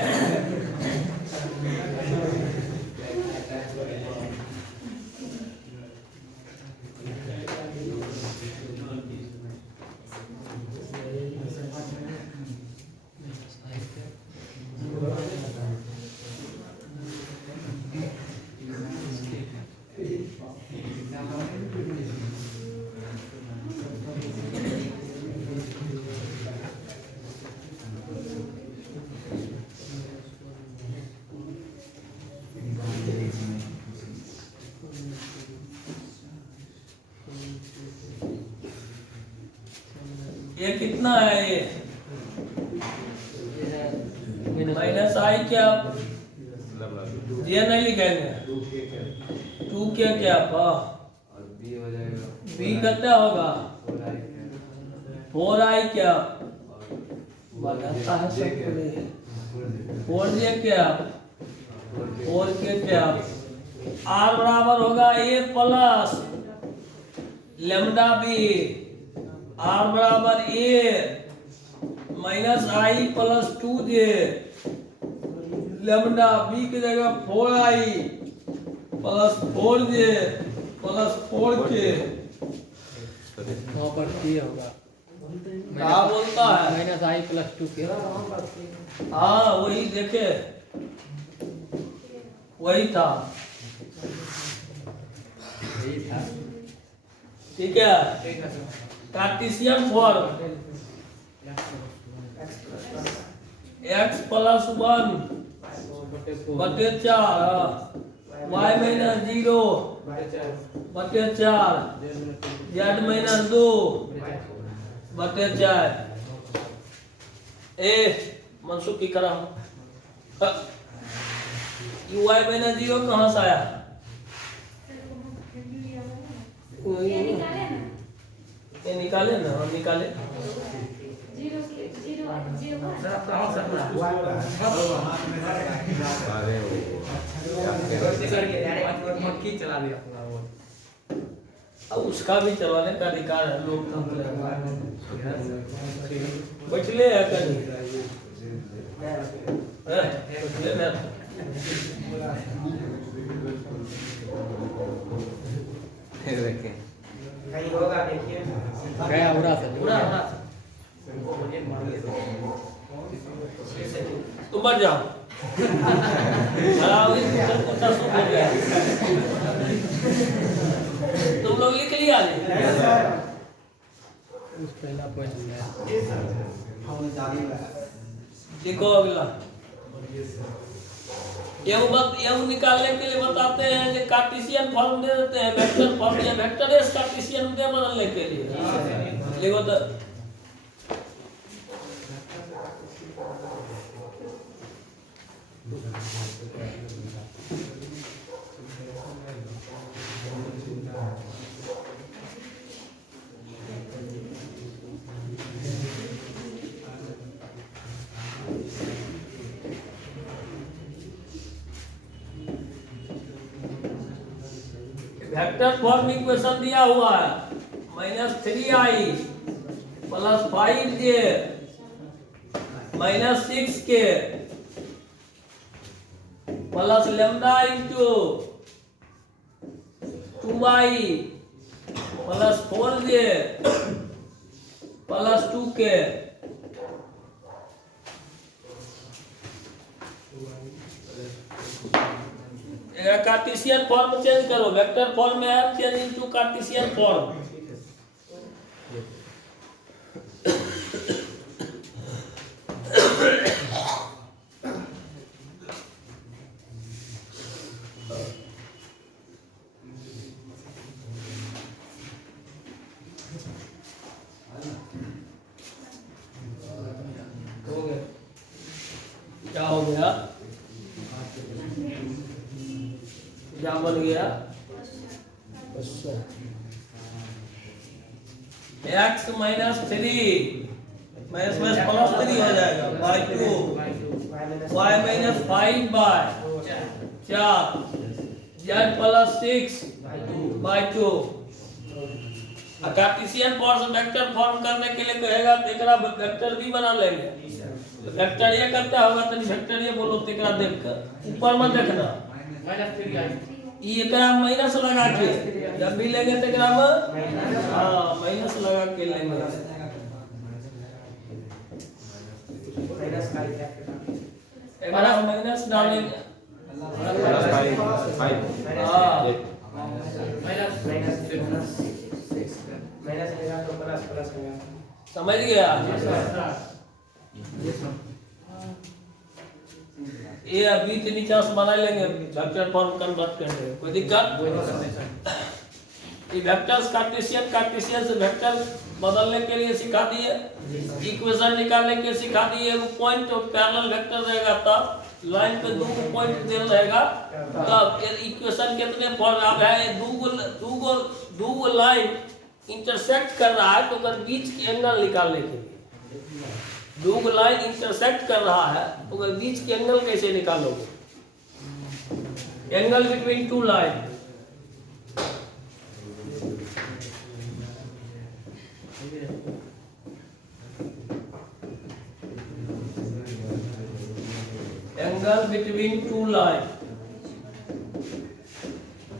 ये कितना है ये? माइनस आई क्या? ये नहीं लिखेंगे। 2 क्या पा? बी कितना होगा? 4i क्या? बताता है सबको। 4j क्या? 4k क्या? r बराबर होगा a plus lambda b, r बराबर a minus i plus 2j lambda b की जगह 4i plus 4j plus 4k। वहाँ पर ये होगा क्या बोलता है? -i + 2k। हाँ वही देखे, वही था। यही था। ठीक है, कार्टेशियन फॉर्म x + 1 बटे 4 y - 0 बटे 4 z - 2 बटे 4। ए मनसुख की करा y - 0 कहाँ से आया? ये निकाले ना, हम निकाले। अरे मक्खी चला दिया अपना वो। अब उसका भी चलाने का अधिकार है, लोकतंत्र बचले है कहीं बचले ना। देखें कहीं होगा देखिए। गया उड़ा से पूरा तुम मत जाओ। तुम लोग लिख लिया उस पहला पॉइंट में लिखो अगला। ये निकालने के लिए बताते हैं कि कार्टेशियन फॉर्म दे देते हैं, वेक्टर फॉर्म या वेक्टर एस कार्टेशियन में बदलने के लिए लिखो तो वेक्टर फॉर्म इक्वेशन दिया हुआ है -3i + 5j - 6k plus lambda into 2i plus 4j plus 2k। Cartesian form change करो, वेक्टर फॉर्म में है, चेंज इनटू कार्टेशियन फॉर्म। हो गया। क्या हो गया? क्या बन गया? एक्स माइनस 3 माइनस प्लस 3 हो जाएगा by 2 y minus 5 by 4 z plus 6 by 2। Cartesian form vector form करने के लिए कहेगा तो एकरा वेक्टर भी बना लेंगे। वेक्टर ये करता होगा तो वेक्टर ये बोलो तो एकरा देख कर ऊपर मत देखना, ये एकरा माइनस लगा के जब भी लेंगे तो एकरा में हाँ माइनस लगा के लेंगे। एकरा माइनस डालेंगे हाँ समझ गया? ये अभी तो नीचे से बना लेंगे वेक्टर फॉर्म कन्वर्ट करेंगे, कोई दिक्कत? ये वेक्टर्स कार्टेशियन से वेक्टर बदलने के लिए सिखा दिए, इक्वेशन निकालने के सिखा दिए। वो पॉइंट और पैरेलल वेक्टर रहेगा तब लाइन पे दो पॉइंट दे रहेगा तब इक्वेशन कितने फॉर्म अब है। दो गो लाइन इंटरसेक्ट कर रहा है तो अगर बीच के एंगल निकालने के लिए दो गो लाइन इंटरसेक्ट कर रहा है तो अगर बीच के एंगल कैसे निकालोगे? Angle between two line angle between two line,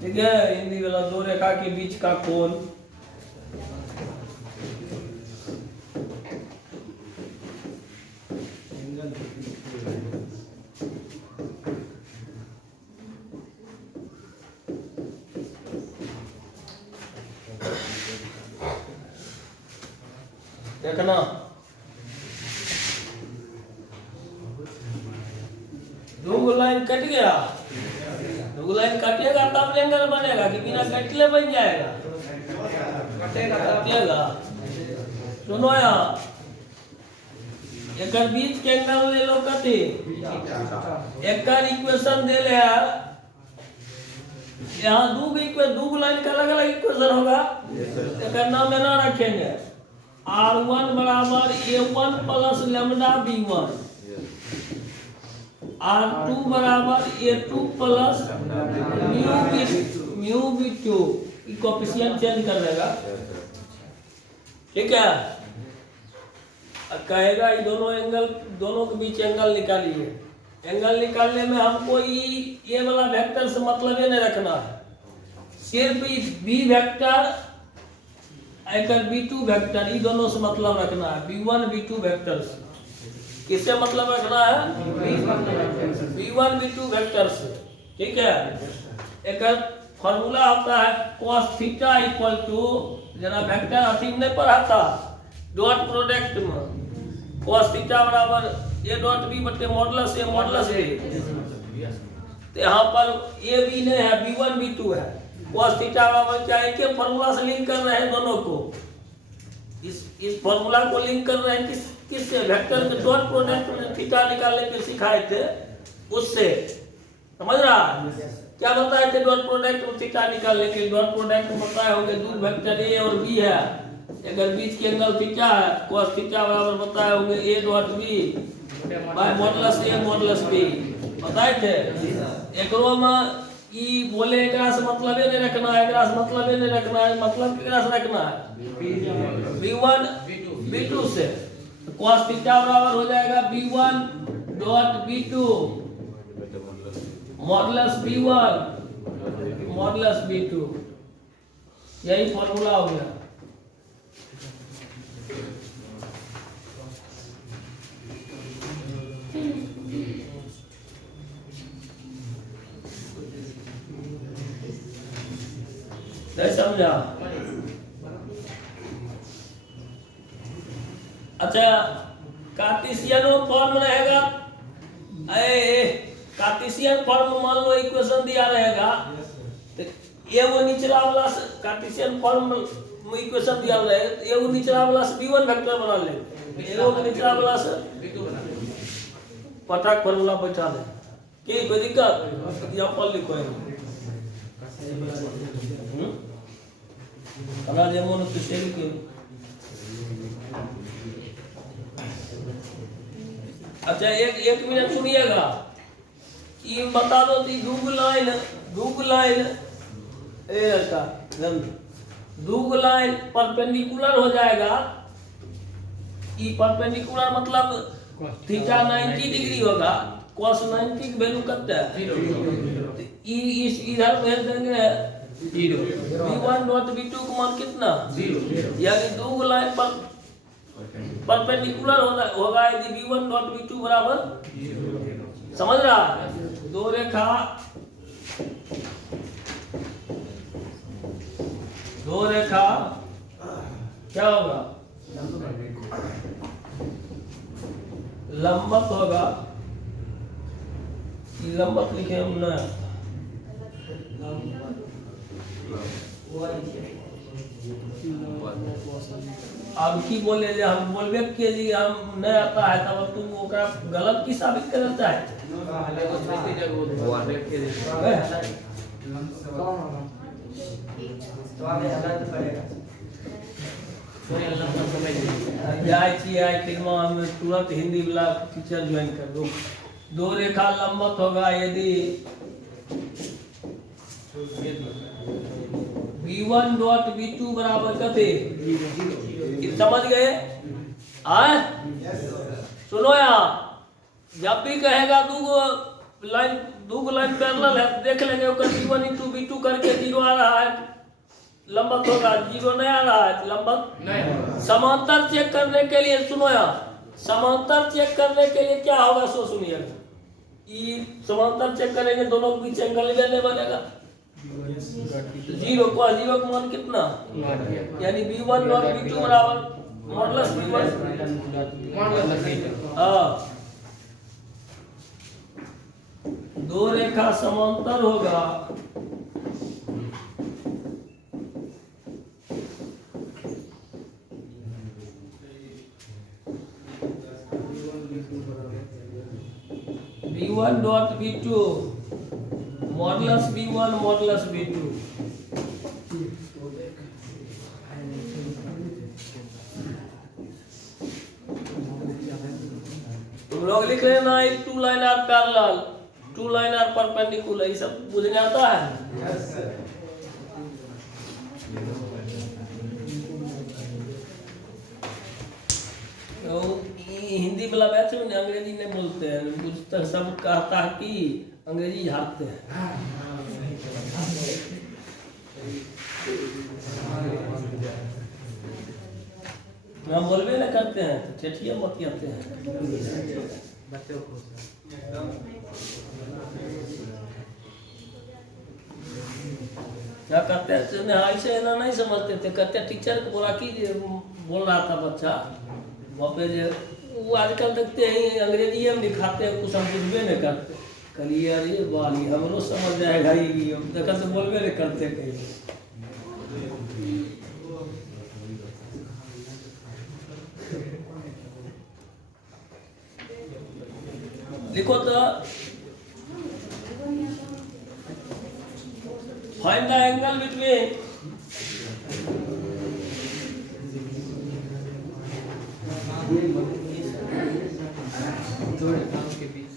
ठीक है? हिंदी वाला दो रेखा के बीच का कोण देखना। दो लाइन कट गया, दो लाइन कटेगा तब एंगल बनेगा कि बिना कटले बन जाएगा? कटेगा। सुनो यहाँ एक बीच के एंगल ले लो कते एक इक्वेशन दे ले यहाँ दो लाइन का अलग अलग इक्वेशन होगा। एक नाम में ना रखेंगे R1 बराबर A1 plus lambda B1, R2 बराबर A2 plus mu B2। Coefficient change कर देगा, ठीक है? कहेगा ये दोनों एंगल दोनों के बीच एंगल निकालिए। एंगल निकालने में हमको ये वाला वेक्टर से मतलब ये नहीं रखना है, सिर्फ बी वेक्टर एकर B2 वेक्टर ये दोनों से मतलब रखना है। B1 B2 वेक्टर से किससे मतलब रखना है? B1 B2 वेक्टर से, ठीक है? एक फॉर्मूला होता है cos थीटा इक्वल टू जना वेक्टर अथी में नहीं पढ़ा था डॉट प्रोडक्ट में cos थीटा बराबर a डॉट b बटे मॉडुलस a मॉडुलस b। तो यहाँ पर a b नहीं है B1 B2 है। cos थीटा बराबर क्या एक ही फॉर्मूला से लिंक कर रहे हैं दोनों को। इस फॉर्मूला को लिंक कर रहे हैं किससे? वेक्टर के डॉट प्रोडक्ट में थीटा निकालने के सिखाए थे उससे, समझ रहा? क्या बताए थे डॉट प्रोडक्ट में थीटा निकालने के? डॉट प्रोडक्ट में बताए होंगे दो वेक्टर a और b है, अगर बीच के एंगल थीटा है cos थीटा बराबर बताए होंगे a dot b by modulus a modulus b बताए थे। एकरो में ई बोले एकरा से मतलब ये नहीं रखना है, एकरा से मतलब ये नहीं रखना है, मतलब एकरा से रखना है B1 B2 से। cos थीटा बराबर हो जाएगा B1 dot B2 modulus B1 modulus B2। यही फॉर्मूला हो गया। नहीं समझा? अच्छा कार्टेशियन फॉर्म रहेगा, कार्टेशियन फॉर्म मान लो इक्वेशन दिया रहेगा तो ये वो निचला वाला से कार्टेशियन फॉर्म में इक्वेशन दिया रहेगा, ये वो निचला वाला से B1 वेक्टर बना लेंगे, ये वो निचला वाला से पटाक फॉर्मूला बैठा दे की कोई दिक्कत एग्जांपल लिखो हमरा जेमन तो सेल के अच्छा एक मिनट सुनिएगा ये बता दो कि डूग लाइन ए लड़का डूग लाइन परपेंडिकुलर हो जाएगा ये परपेंडिकुलर मतलब थीटा 90 डिग्री होगा cos 90 की वैल्यू कितना है 0 इस इधर भेज देंगे 0 v1 डॉट v2 का मान कितना 0 यानी डूग लाइन पर परपेंडिकुलर होगा यदि v1 डॉट v2 बराबर 0 समझ रहा है दो रेखा क्या होगा लंबवत होगा लंबवत लिखे हम ना अब की बोले जे हम बोलबे के जी हम नहीं आता है तब तुम ओकरा गलत की साबित करना चाहते तुरंत हिंदी वाला टीचर ज्वाइन कर दो दो रेखा लंबवत होगा यदि v1 डॉट v2 बराबर कते समझ गए आए सुनो यहाँ जब भी कहेगा दो लाइन पैरेलल है देख लेंगे v1 इंटू v2 करके 0 आ रहा है लंबवत होगा 0 नहीं आ रहा है लंबवत समांतर चेक करने के लिए सुनो यहाँ समांतर चेक करने के लिए क्या होगा सो सुनिएगा ये समांतर चेक करेंगे दोनों के बीच एंगल नहीं बनेगा 0 का मान कितना यानी v1 डॉट v2 बराबर मॉडुलस v1 दो रेखा समांतर होगा v1 dot v2 modulus v1 modulus v2 तुम लोग लिख रहे ना एक two line are parallel two line are perpendicular ये सब बुझने आता है यस सर तो हिंदी वाला बैच में अंग्रेजी नहीं बोलते हैं बुझते सब कहता है कि अंग्रेजी झाड़ते हैं हम बोलबे ना करते हैं तो ठेठिया मत कहते हैं बच्चों को क्या कहते हैं ऐसे ना नहीं समझते थे कहते टीचर को बोला कि बोल रहा था बच्चा वहाँ पे जो वो आजकल देखते हैं अंग्रेजी में दिखाते हैं कुछ हम बुझबे नहीं करते कहिए अरे वाली हमरो समझ जाएगा ये देखा तो बोलबे नहीं करते कहीं लिखो तो फाइंड द एंगल बिटवीन दो रेखाओं के बीच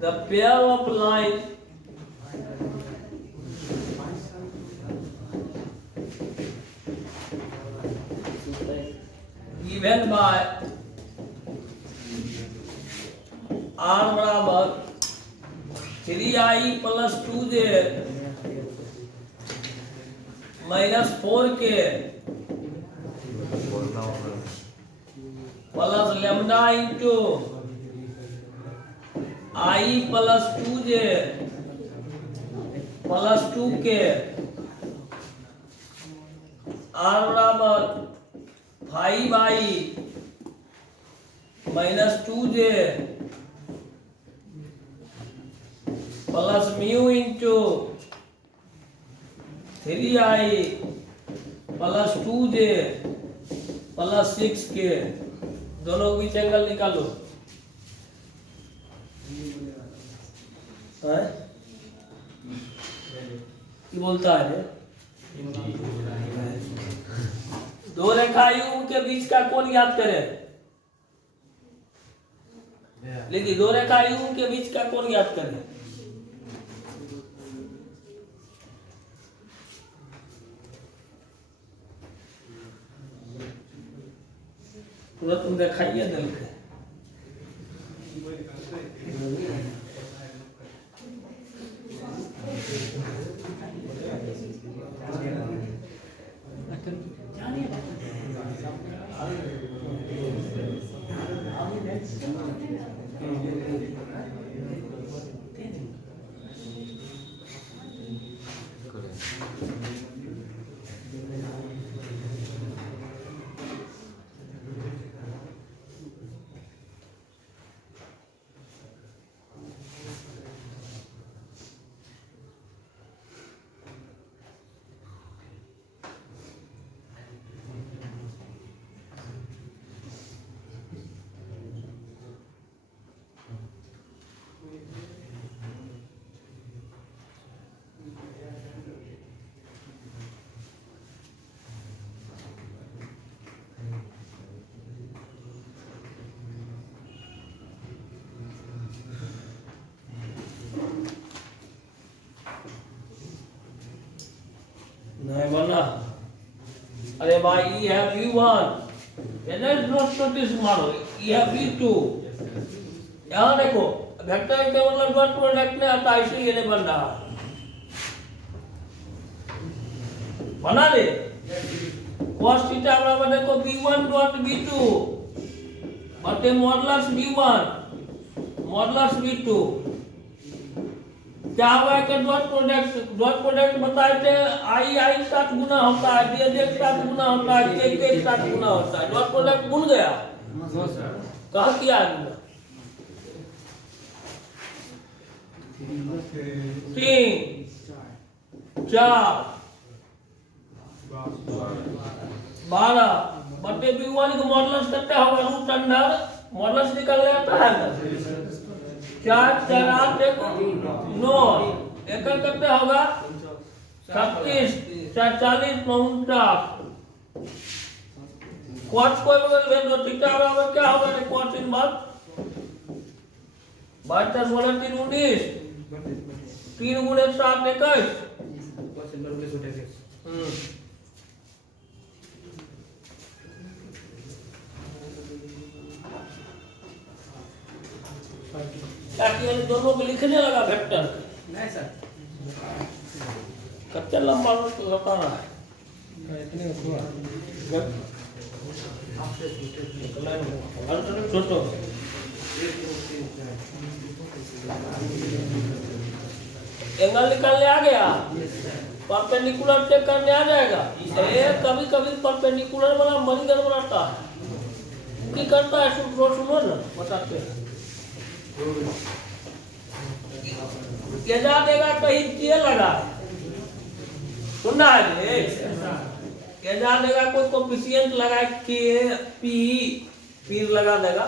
the pair of line given by r बराबर 3i plus 2j minus 4k plus lambda into i plus 2j plus 2k r बराबर 5i minus 2j plus mu into 3i plus 2j plus 6k, दोनों के बीच angle निकालो। है क्या बोलता है रे? दो रेखाओं के बीच का कोण याद करें। लेकिन दो रेखाओं के बीच का कोण याद करें। पूरा तुम दिखाइए दिल के। नहीं बना। अरे भाई ये है V1, नोटिस मारो, ये है V2। यहाँ देखो वेक्टर के मतलब डॉट प्रोडक्ट ने आता, इसलिए ये नहीं बन रहा। बना दे cos थीटा बराबर देखो V1 डॉट V2 बटे मॉडुलस V1 मॉडुलस V2। क्या हुआ है कि डॉट प्रोडक्ट बताए थे आई के साथ गुना होता है, जे के साथ गुना होता है, के साथ गुना होता है। डॉट प्रोडक्ट गुन गया, कहा किया गुना? 3 4 12 बटे V1 का मॉडुलस कितना होगा? रूट अंडर मॉडुलस निकल जाता है ना। 4 4 8 9 एकल कितना होगा? 36 4 40 49। क्वाट कोई बगल भेज दो, थीटा बराबर क्या होगा? क्वाट इन बात 22 वाला 3 19 3 गुणे 7 21। ताकि दोनों को लिखने लगा वेक्टर। नहीं सर, कच्चा लंबा नोट तो बताना है। छोटो एंगल निकालने आ गया, परपेंडिकुलर चेक करने आ जाएगा। कभी कभी परपेंडिकुलर वाला मरीगर बनाता है कि करता है। सुनो ना बताते हैं। क्या देगा कहीं के लगा सुनना है। क्या देगा कोई कोफिशिएंट लगा के पी लगा देगा,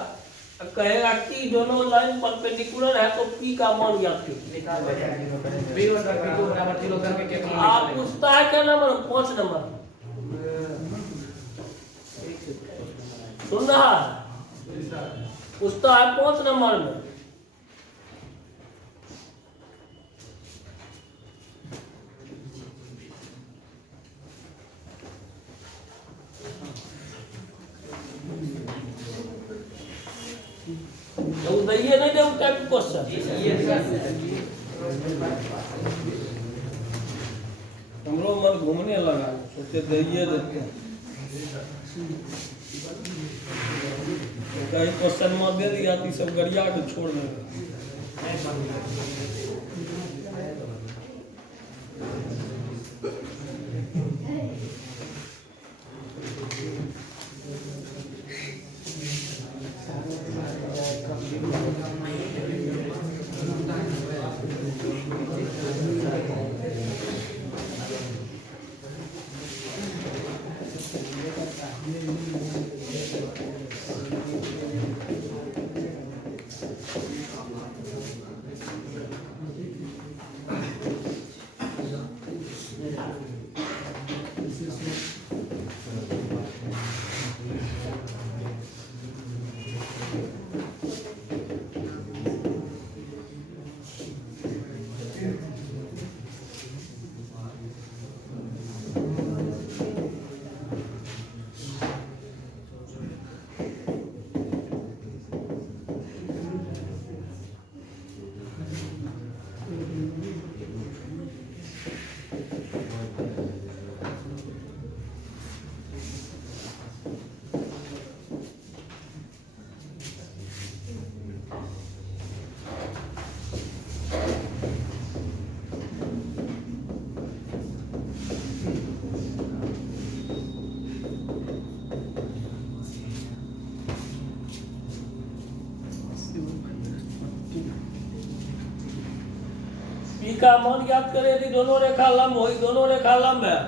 कहेगा कि दोनों लाइन परपेंडिकुलर है तो पी का मान याद कीजिए। आप पूछता है क्या नंबर? 5 नंबर सुन रहा है, पूछता है 5 नंबर में। तो दैये नहीं दे टाइप क्वेश्चन। हमरो मन घूमने लगा, सोचे दैये देते हैं। कहीं क्वेश्चन में दे दिया तो सब गरिया के छोड़ देगा। पी का मान ज्ञात करें यदि दोनों रेखा लंब हो, दोनों रेखा लंब है।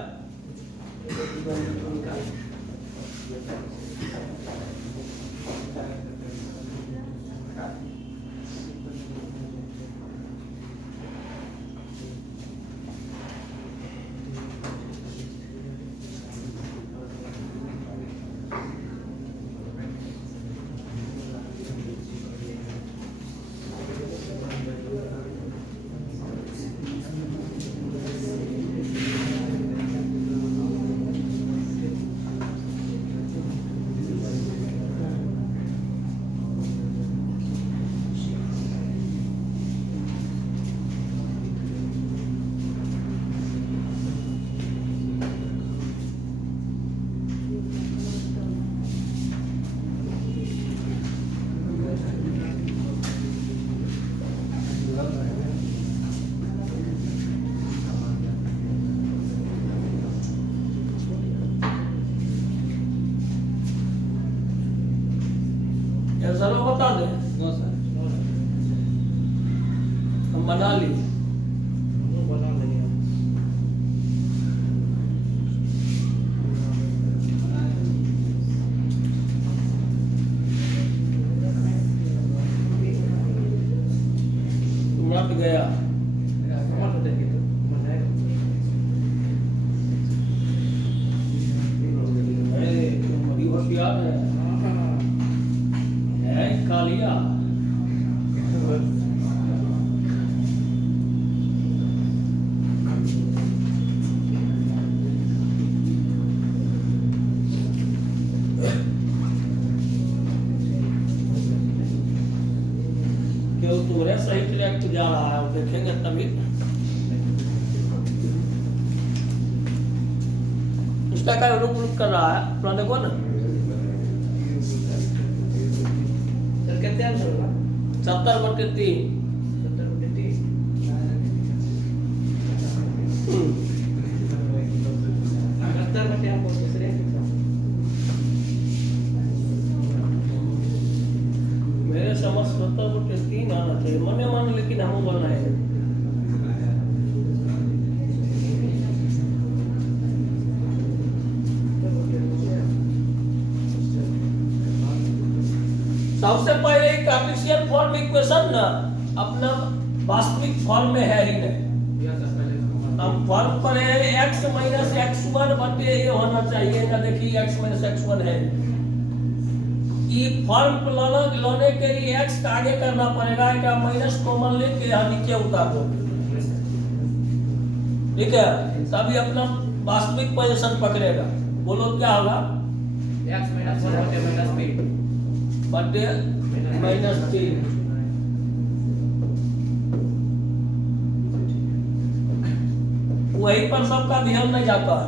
आंसर बता दे, नो सर। हम बना ली। बना लेंगे हम। मत गया। समझ होते हैं कि तो मनाएगा। अरे तुम बड़ी होशियार है कालिया। क्यों तुम्हारे सही ट्रैक पे जा रहा है, वो देखेंगे तभी। उसका क्या रुक रुक कर रहा है, अपना देखो ना। सर कितने आंसर होगा? 70/3। 70/3। 70 आपको दूसरे मेरे समझ 70/3 आना चाहिए, मने मन, लेकिन हम बनाए सबसे पहले कार्टेशियन फॉर्म इक्वेशन ना अपना वास्तविक फॉर्म में है ही नहीं। हम फॉर्म पर है x - x1 बटे a होना चाहिए ना। देखिए x - x1 है, ये फॉर्म को लाने के लिए x का आगे करना पड़ेगा, क्या माइनस कॉमन लेके यहाँ नीचे उतार दो, ठीक है, तभी अपना वास्तविक पोजीशन पकड़ेगा। बोलो क्या होगा? x - 1 बटे -3 बटे -3। वहीं पर सबका ध्यान नहीं जाता है।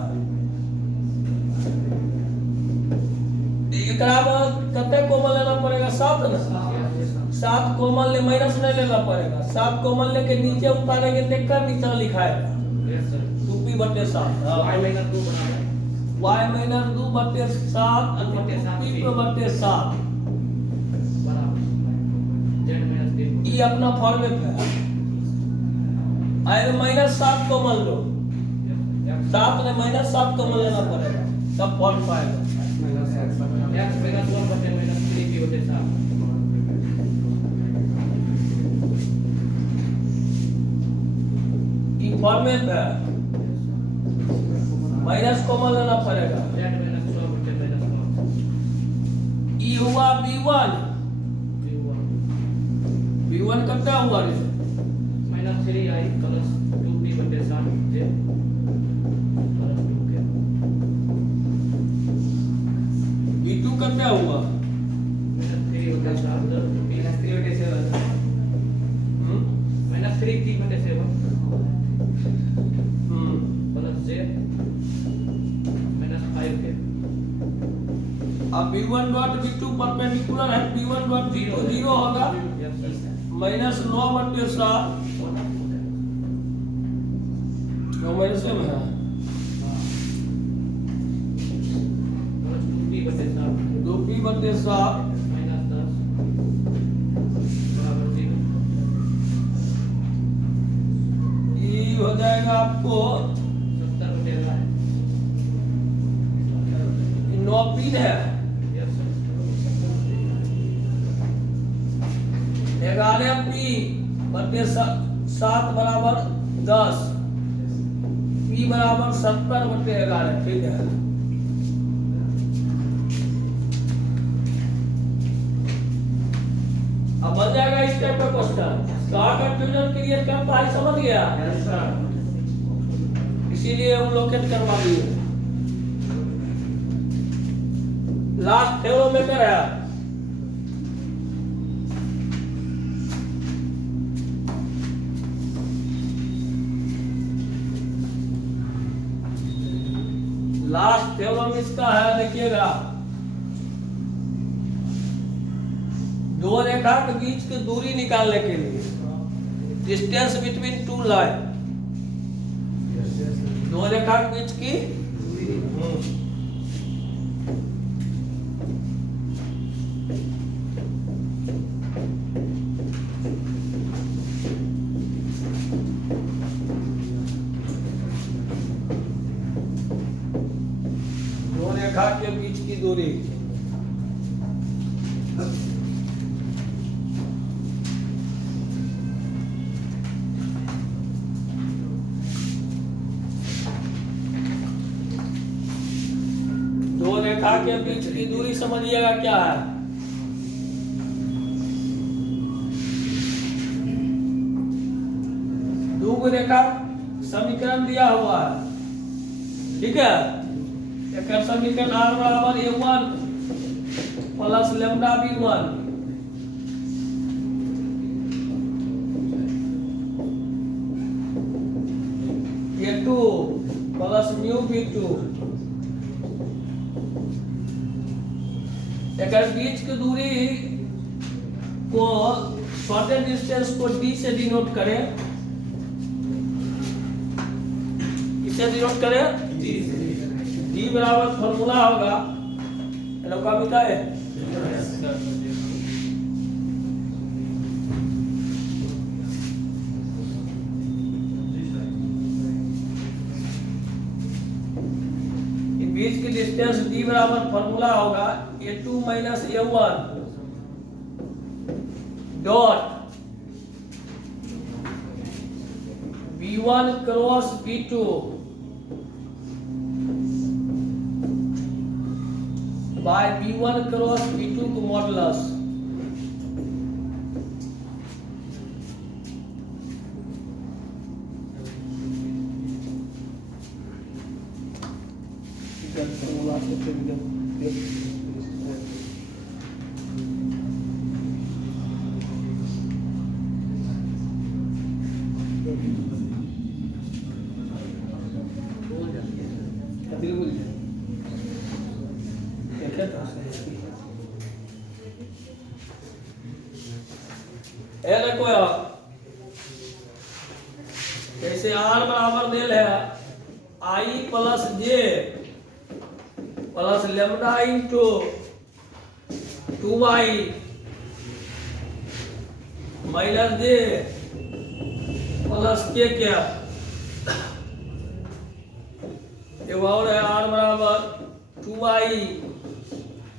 एकरा में कितने कोमल लेना पड़ेगा? 7 ना। 7 कोमल ले, माइनस नहीं लेना पड़ेगा। 7 कोमल लेके नीचे उतारेंगे, देखकर नीचे लिखाएगा 2p/7। y - 2 बना है। y - 2/7 2p/7 ये अपना फॉर्मेट है। आए -7 कोमल लो, 7 ने -7 कोमल लेना पड़ेगा, तब फॉर्म पाएगा। x - 1 बटे -3p/7 ये फॉर्मेट है, माइनस कोमल लेना पड़ेगा। z - 6 बटे -9 ये हुआ b1। b1 कितना हुआ रे? -3i plus 2p/7 j plus 2k b2 कितना हुआ? -3/7 -3/7 -3p/7 प्लस j -5k। अब b1 डॉट b2 परपेंडिकुलर है, b1 डॉट b2 0 होगा, -9/7 तो मेरे से है 2p/7 -10 मिलेगा आपको 70/11 9 पिन है, यस सर 11 पी बटे 7 बराबर 10, पी बराबर 70/11। ठीक है, अब बन जाएगा इस टाइप का क्वेश्चन। क्या कंफ्यूजन क्रिएट करता है, समझ गया? इसीलिए हम लोकेट करवा दिए। लास्ट थ्योरोमीटर है, लास्ट थ्योरम इसका है, देखिएगा। दो रेखा के बीच की दूरी निकालने के लिए, डिस्टेंस बिटवीन टू लाइन, दो रेखा के बीच की दो रेखा के बीच की दूरी, दो रेखा के बीच की दूरी समझिएगा क्या है। दो रेखा समीकरण दिया हुआ है, ठीक है। एक समीकरण r बराबर a1 plus lambda b1 a2 plus mu b2। अगर बीच की दूरी को शॉर्टेड डिस्टेंस को d से डिनोट करें, किससे डिनोट करें? d बराबर फॉर्मूला होगा, हेलो का मिलता है बीच की डिस्टेंस d बराबर फॉर्मूला होगा a2 minus a1 dot b1 cross b2 by b1 cross b2 को मॉडुलस। देखो यार, जैसे r बराबर देल है i plus J plus lambda into 2i minus J plus के क्या, ये और है r बराबर 2i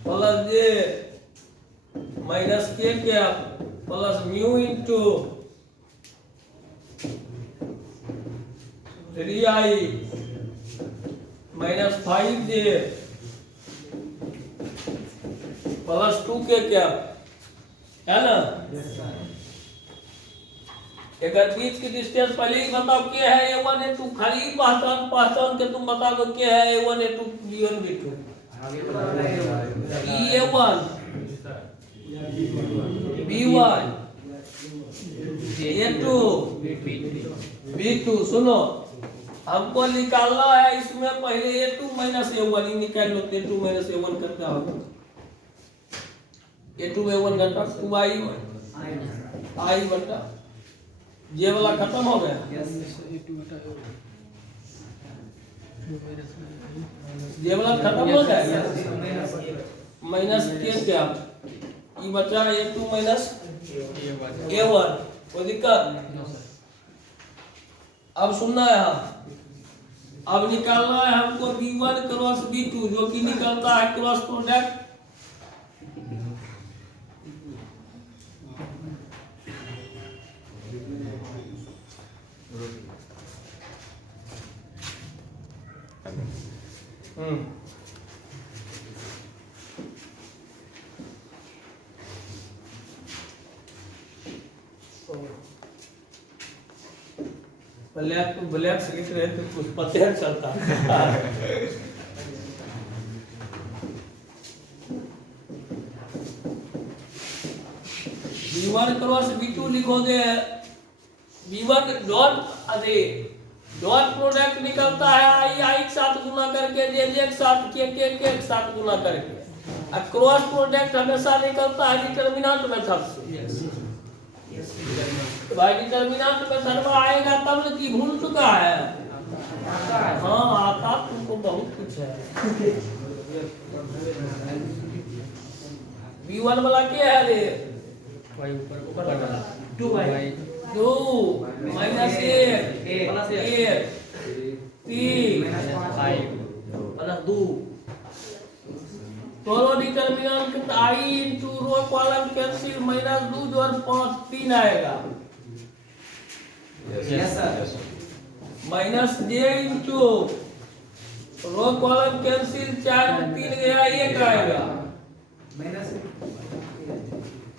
प्लस जे माइनस के क्या plus mu into 3i minus 5j plus 2 के क्या है ना। अगर बीच की डिस्टेंस पहले ही बताओ क्या है a1 a2, खाली पहचान के तुम बता दो क्या है a1 a2 b1 b2। a1 b1 a2 b2। सुनो, हमको निकालना है इसमें पहले a2 माइनस a1 ही निकाल लो। a2 माइनस a1 कितना होगा? a2 में a1 घटा 2i i बटा ये वाला खत्म हो गया। ये वाला खत्म हो गया, माइनस के क्या ये बचा a2 माइनस a1, कोई दिक्कत? अब सुनना है अब निकालना है हमको B1 क्रॉस B2 जो कि निकलता है क्रॉस प्रोडक्ट ब्लैक से लिख रहे थे कुछ पता नहीं चलता B1 क्रॉस B2 लिखोगे B1 डॉट प्रोडक्ट निकलता है आई के साथ गुना करके जे के साथ के साथ गुना करके और क्रॉस प्रोडक्ट हमेशा निकलता है डिटरमिनेंट मेथड से भाई डिटरमिनेंट मेथड में आएगा तब न कि भूल चुका है हाँ आता तुमको बहुत कुछ है B1 वाला क्या है रे y ऊपर डाला 2y 2 माइनस 1 प्लस 1 3 प्लस 2 दोनों determinant I into row column cancel minus 2 जोड़ 5 3 आएगा yes sir minus j into row column cancel 4 3 गया 1 आएगा माइनस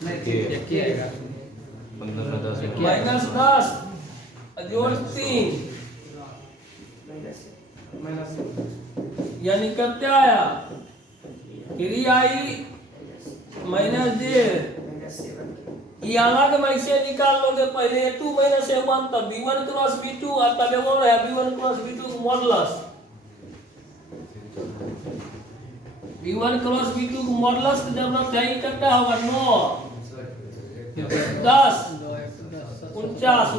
एक ही आएगा 15 में 10 है। माइनस 10 जोड़ 3 यानी कितने आया 3i माइनस जे ये अलग में से निकाल लोगे पहले A2 माइनस A1 तब B1 क्रॉस B2 और तब A1 है B1 क्रॉस B2 का मॉडुलस B1 क्रॉस B2 का मॉडुलस की जरूरत है कितना होगा 9 10 49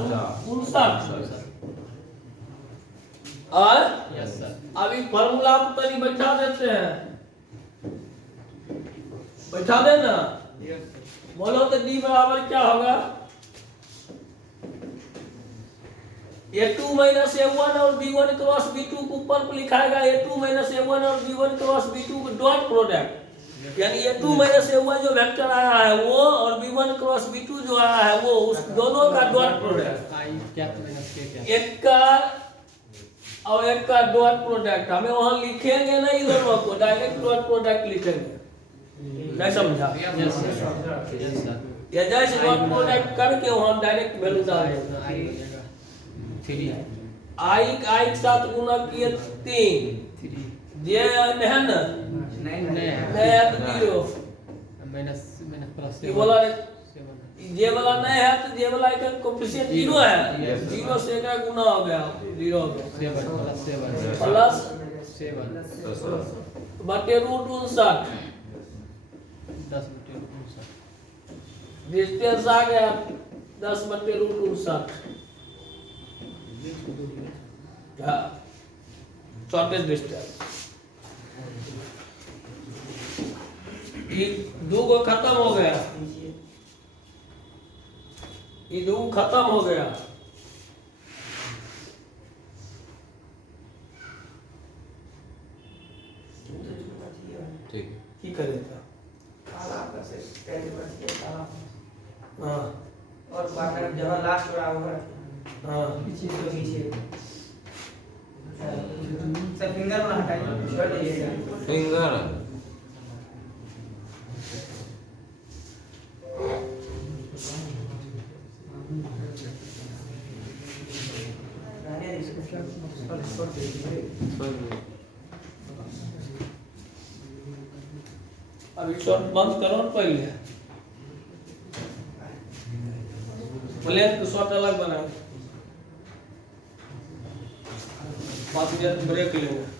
59 और यस सर अभी फार्मूला को तनी बैठा देते हैं बैठा देना बोलो तो D बराबर क्या होगा A2 माइनस A1 और B1 क्रॉस B2 को ऊपर पर लिखाएगा A2 माइनस A1 और B1 क्रॉस B2 का डॉट प्रोडक्ट यानी A2 माइनस A1 जो वेक्टर आया है वो और B1 क्रॉस B2 जो आया है वो उस दोनों का डॉट प्रोडक्ट i क्या माइनस k क्या एक का और एक का डॉट प्रोडक्ट हमें वहां लिखेंगे नहीं दोनों को डायरेक्ट डॉट प्रोडक्ट लिखेंगे नहीं समझा यस सर या जैसे डॉट प्रोडक्ट करके वहां डायरेक्ट वैल्यू डाल देना i बनेगा 3 आई के साथ गुना किए 3 3 जे है ना नहीं है तो 0 माइनस प्लस ये बोला 7 जे वाला नहीं है तो जे वाला का कोएफिशिएंट 0 है 0 से का गुना हो गया 0 हो गया 7 प्लस 7 प्लस 7 बटे रूट 59 10 बटे 59 डिस्टेंस आ गया 10 बटे रूट 59 हाँ शॉर्टेस्ट डिस्टेंस ये दो को खत्म हो गया ये दो खत्म हो गया ठीक की करेगा हाँ और बाहर जहाँ लास्ट रहा होगा हाँ पीछे तो पीछे सर फिंगर में हटाइए छोड़ दीजिएगा फिंगर अभी शॉट बंद करो ना पहले प्लेन तो शॉट अलग बनाओ 5 मिनट ब्रेक लेंगे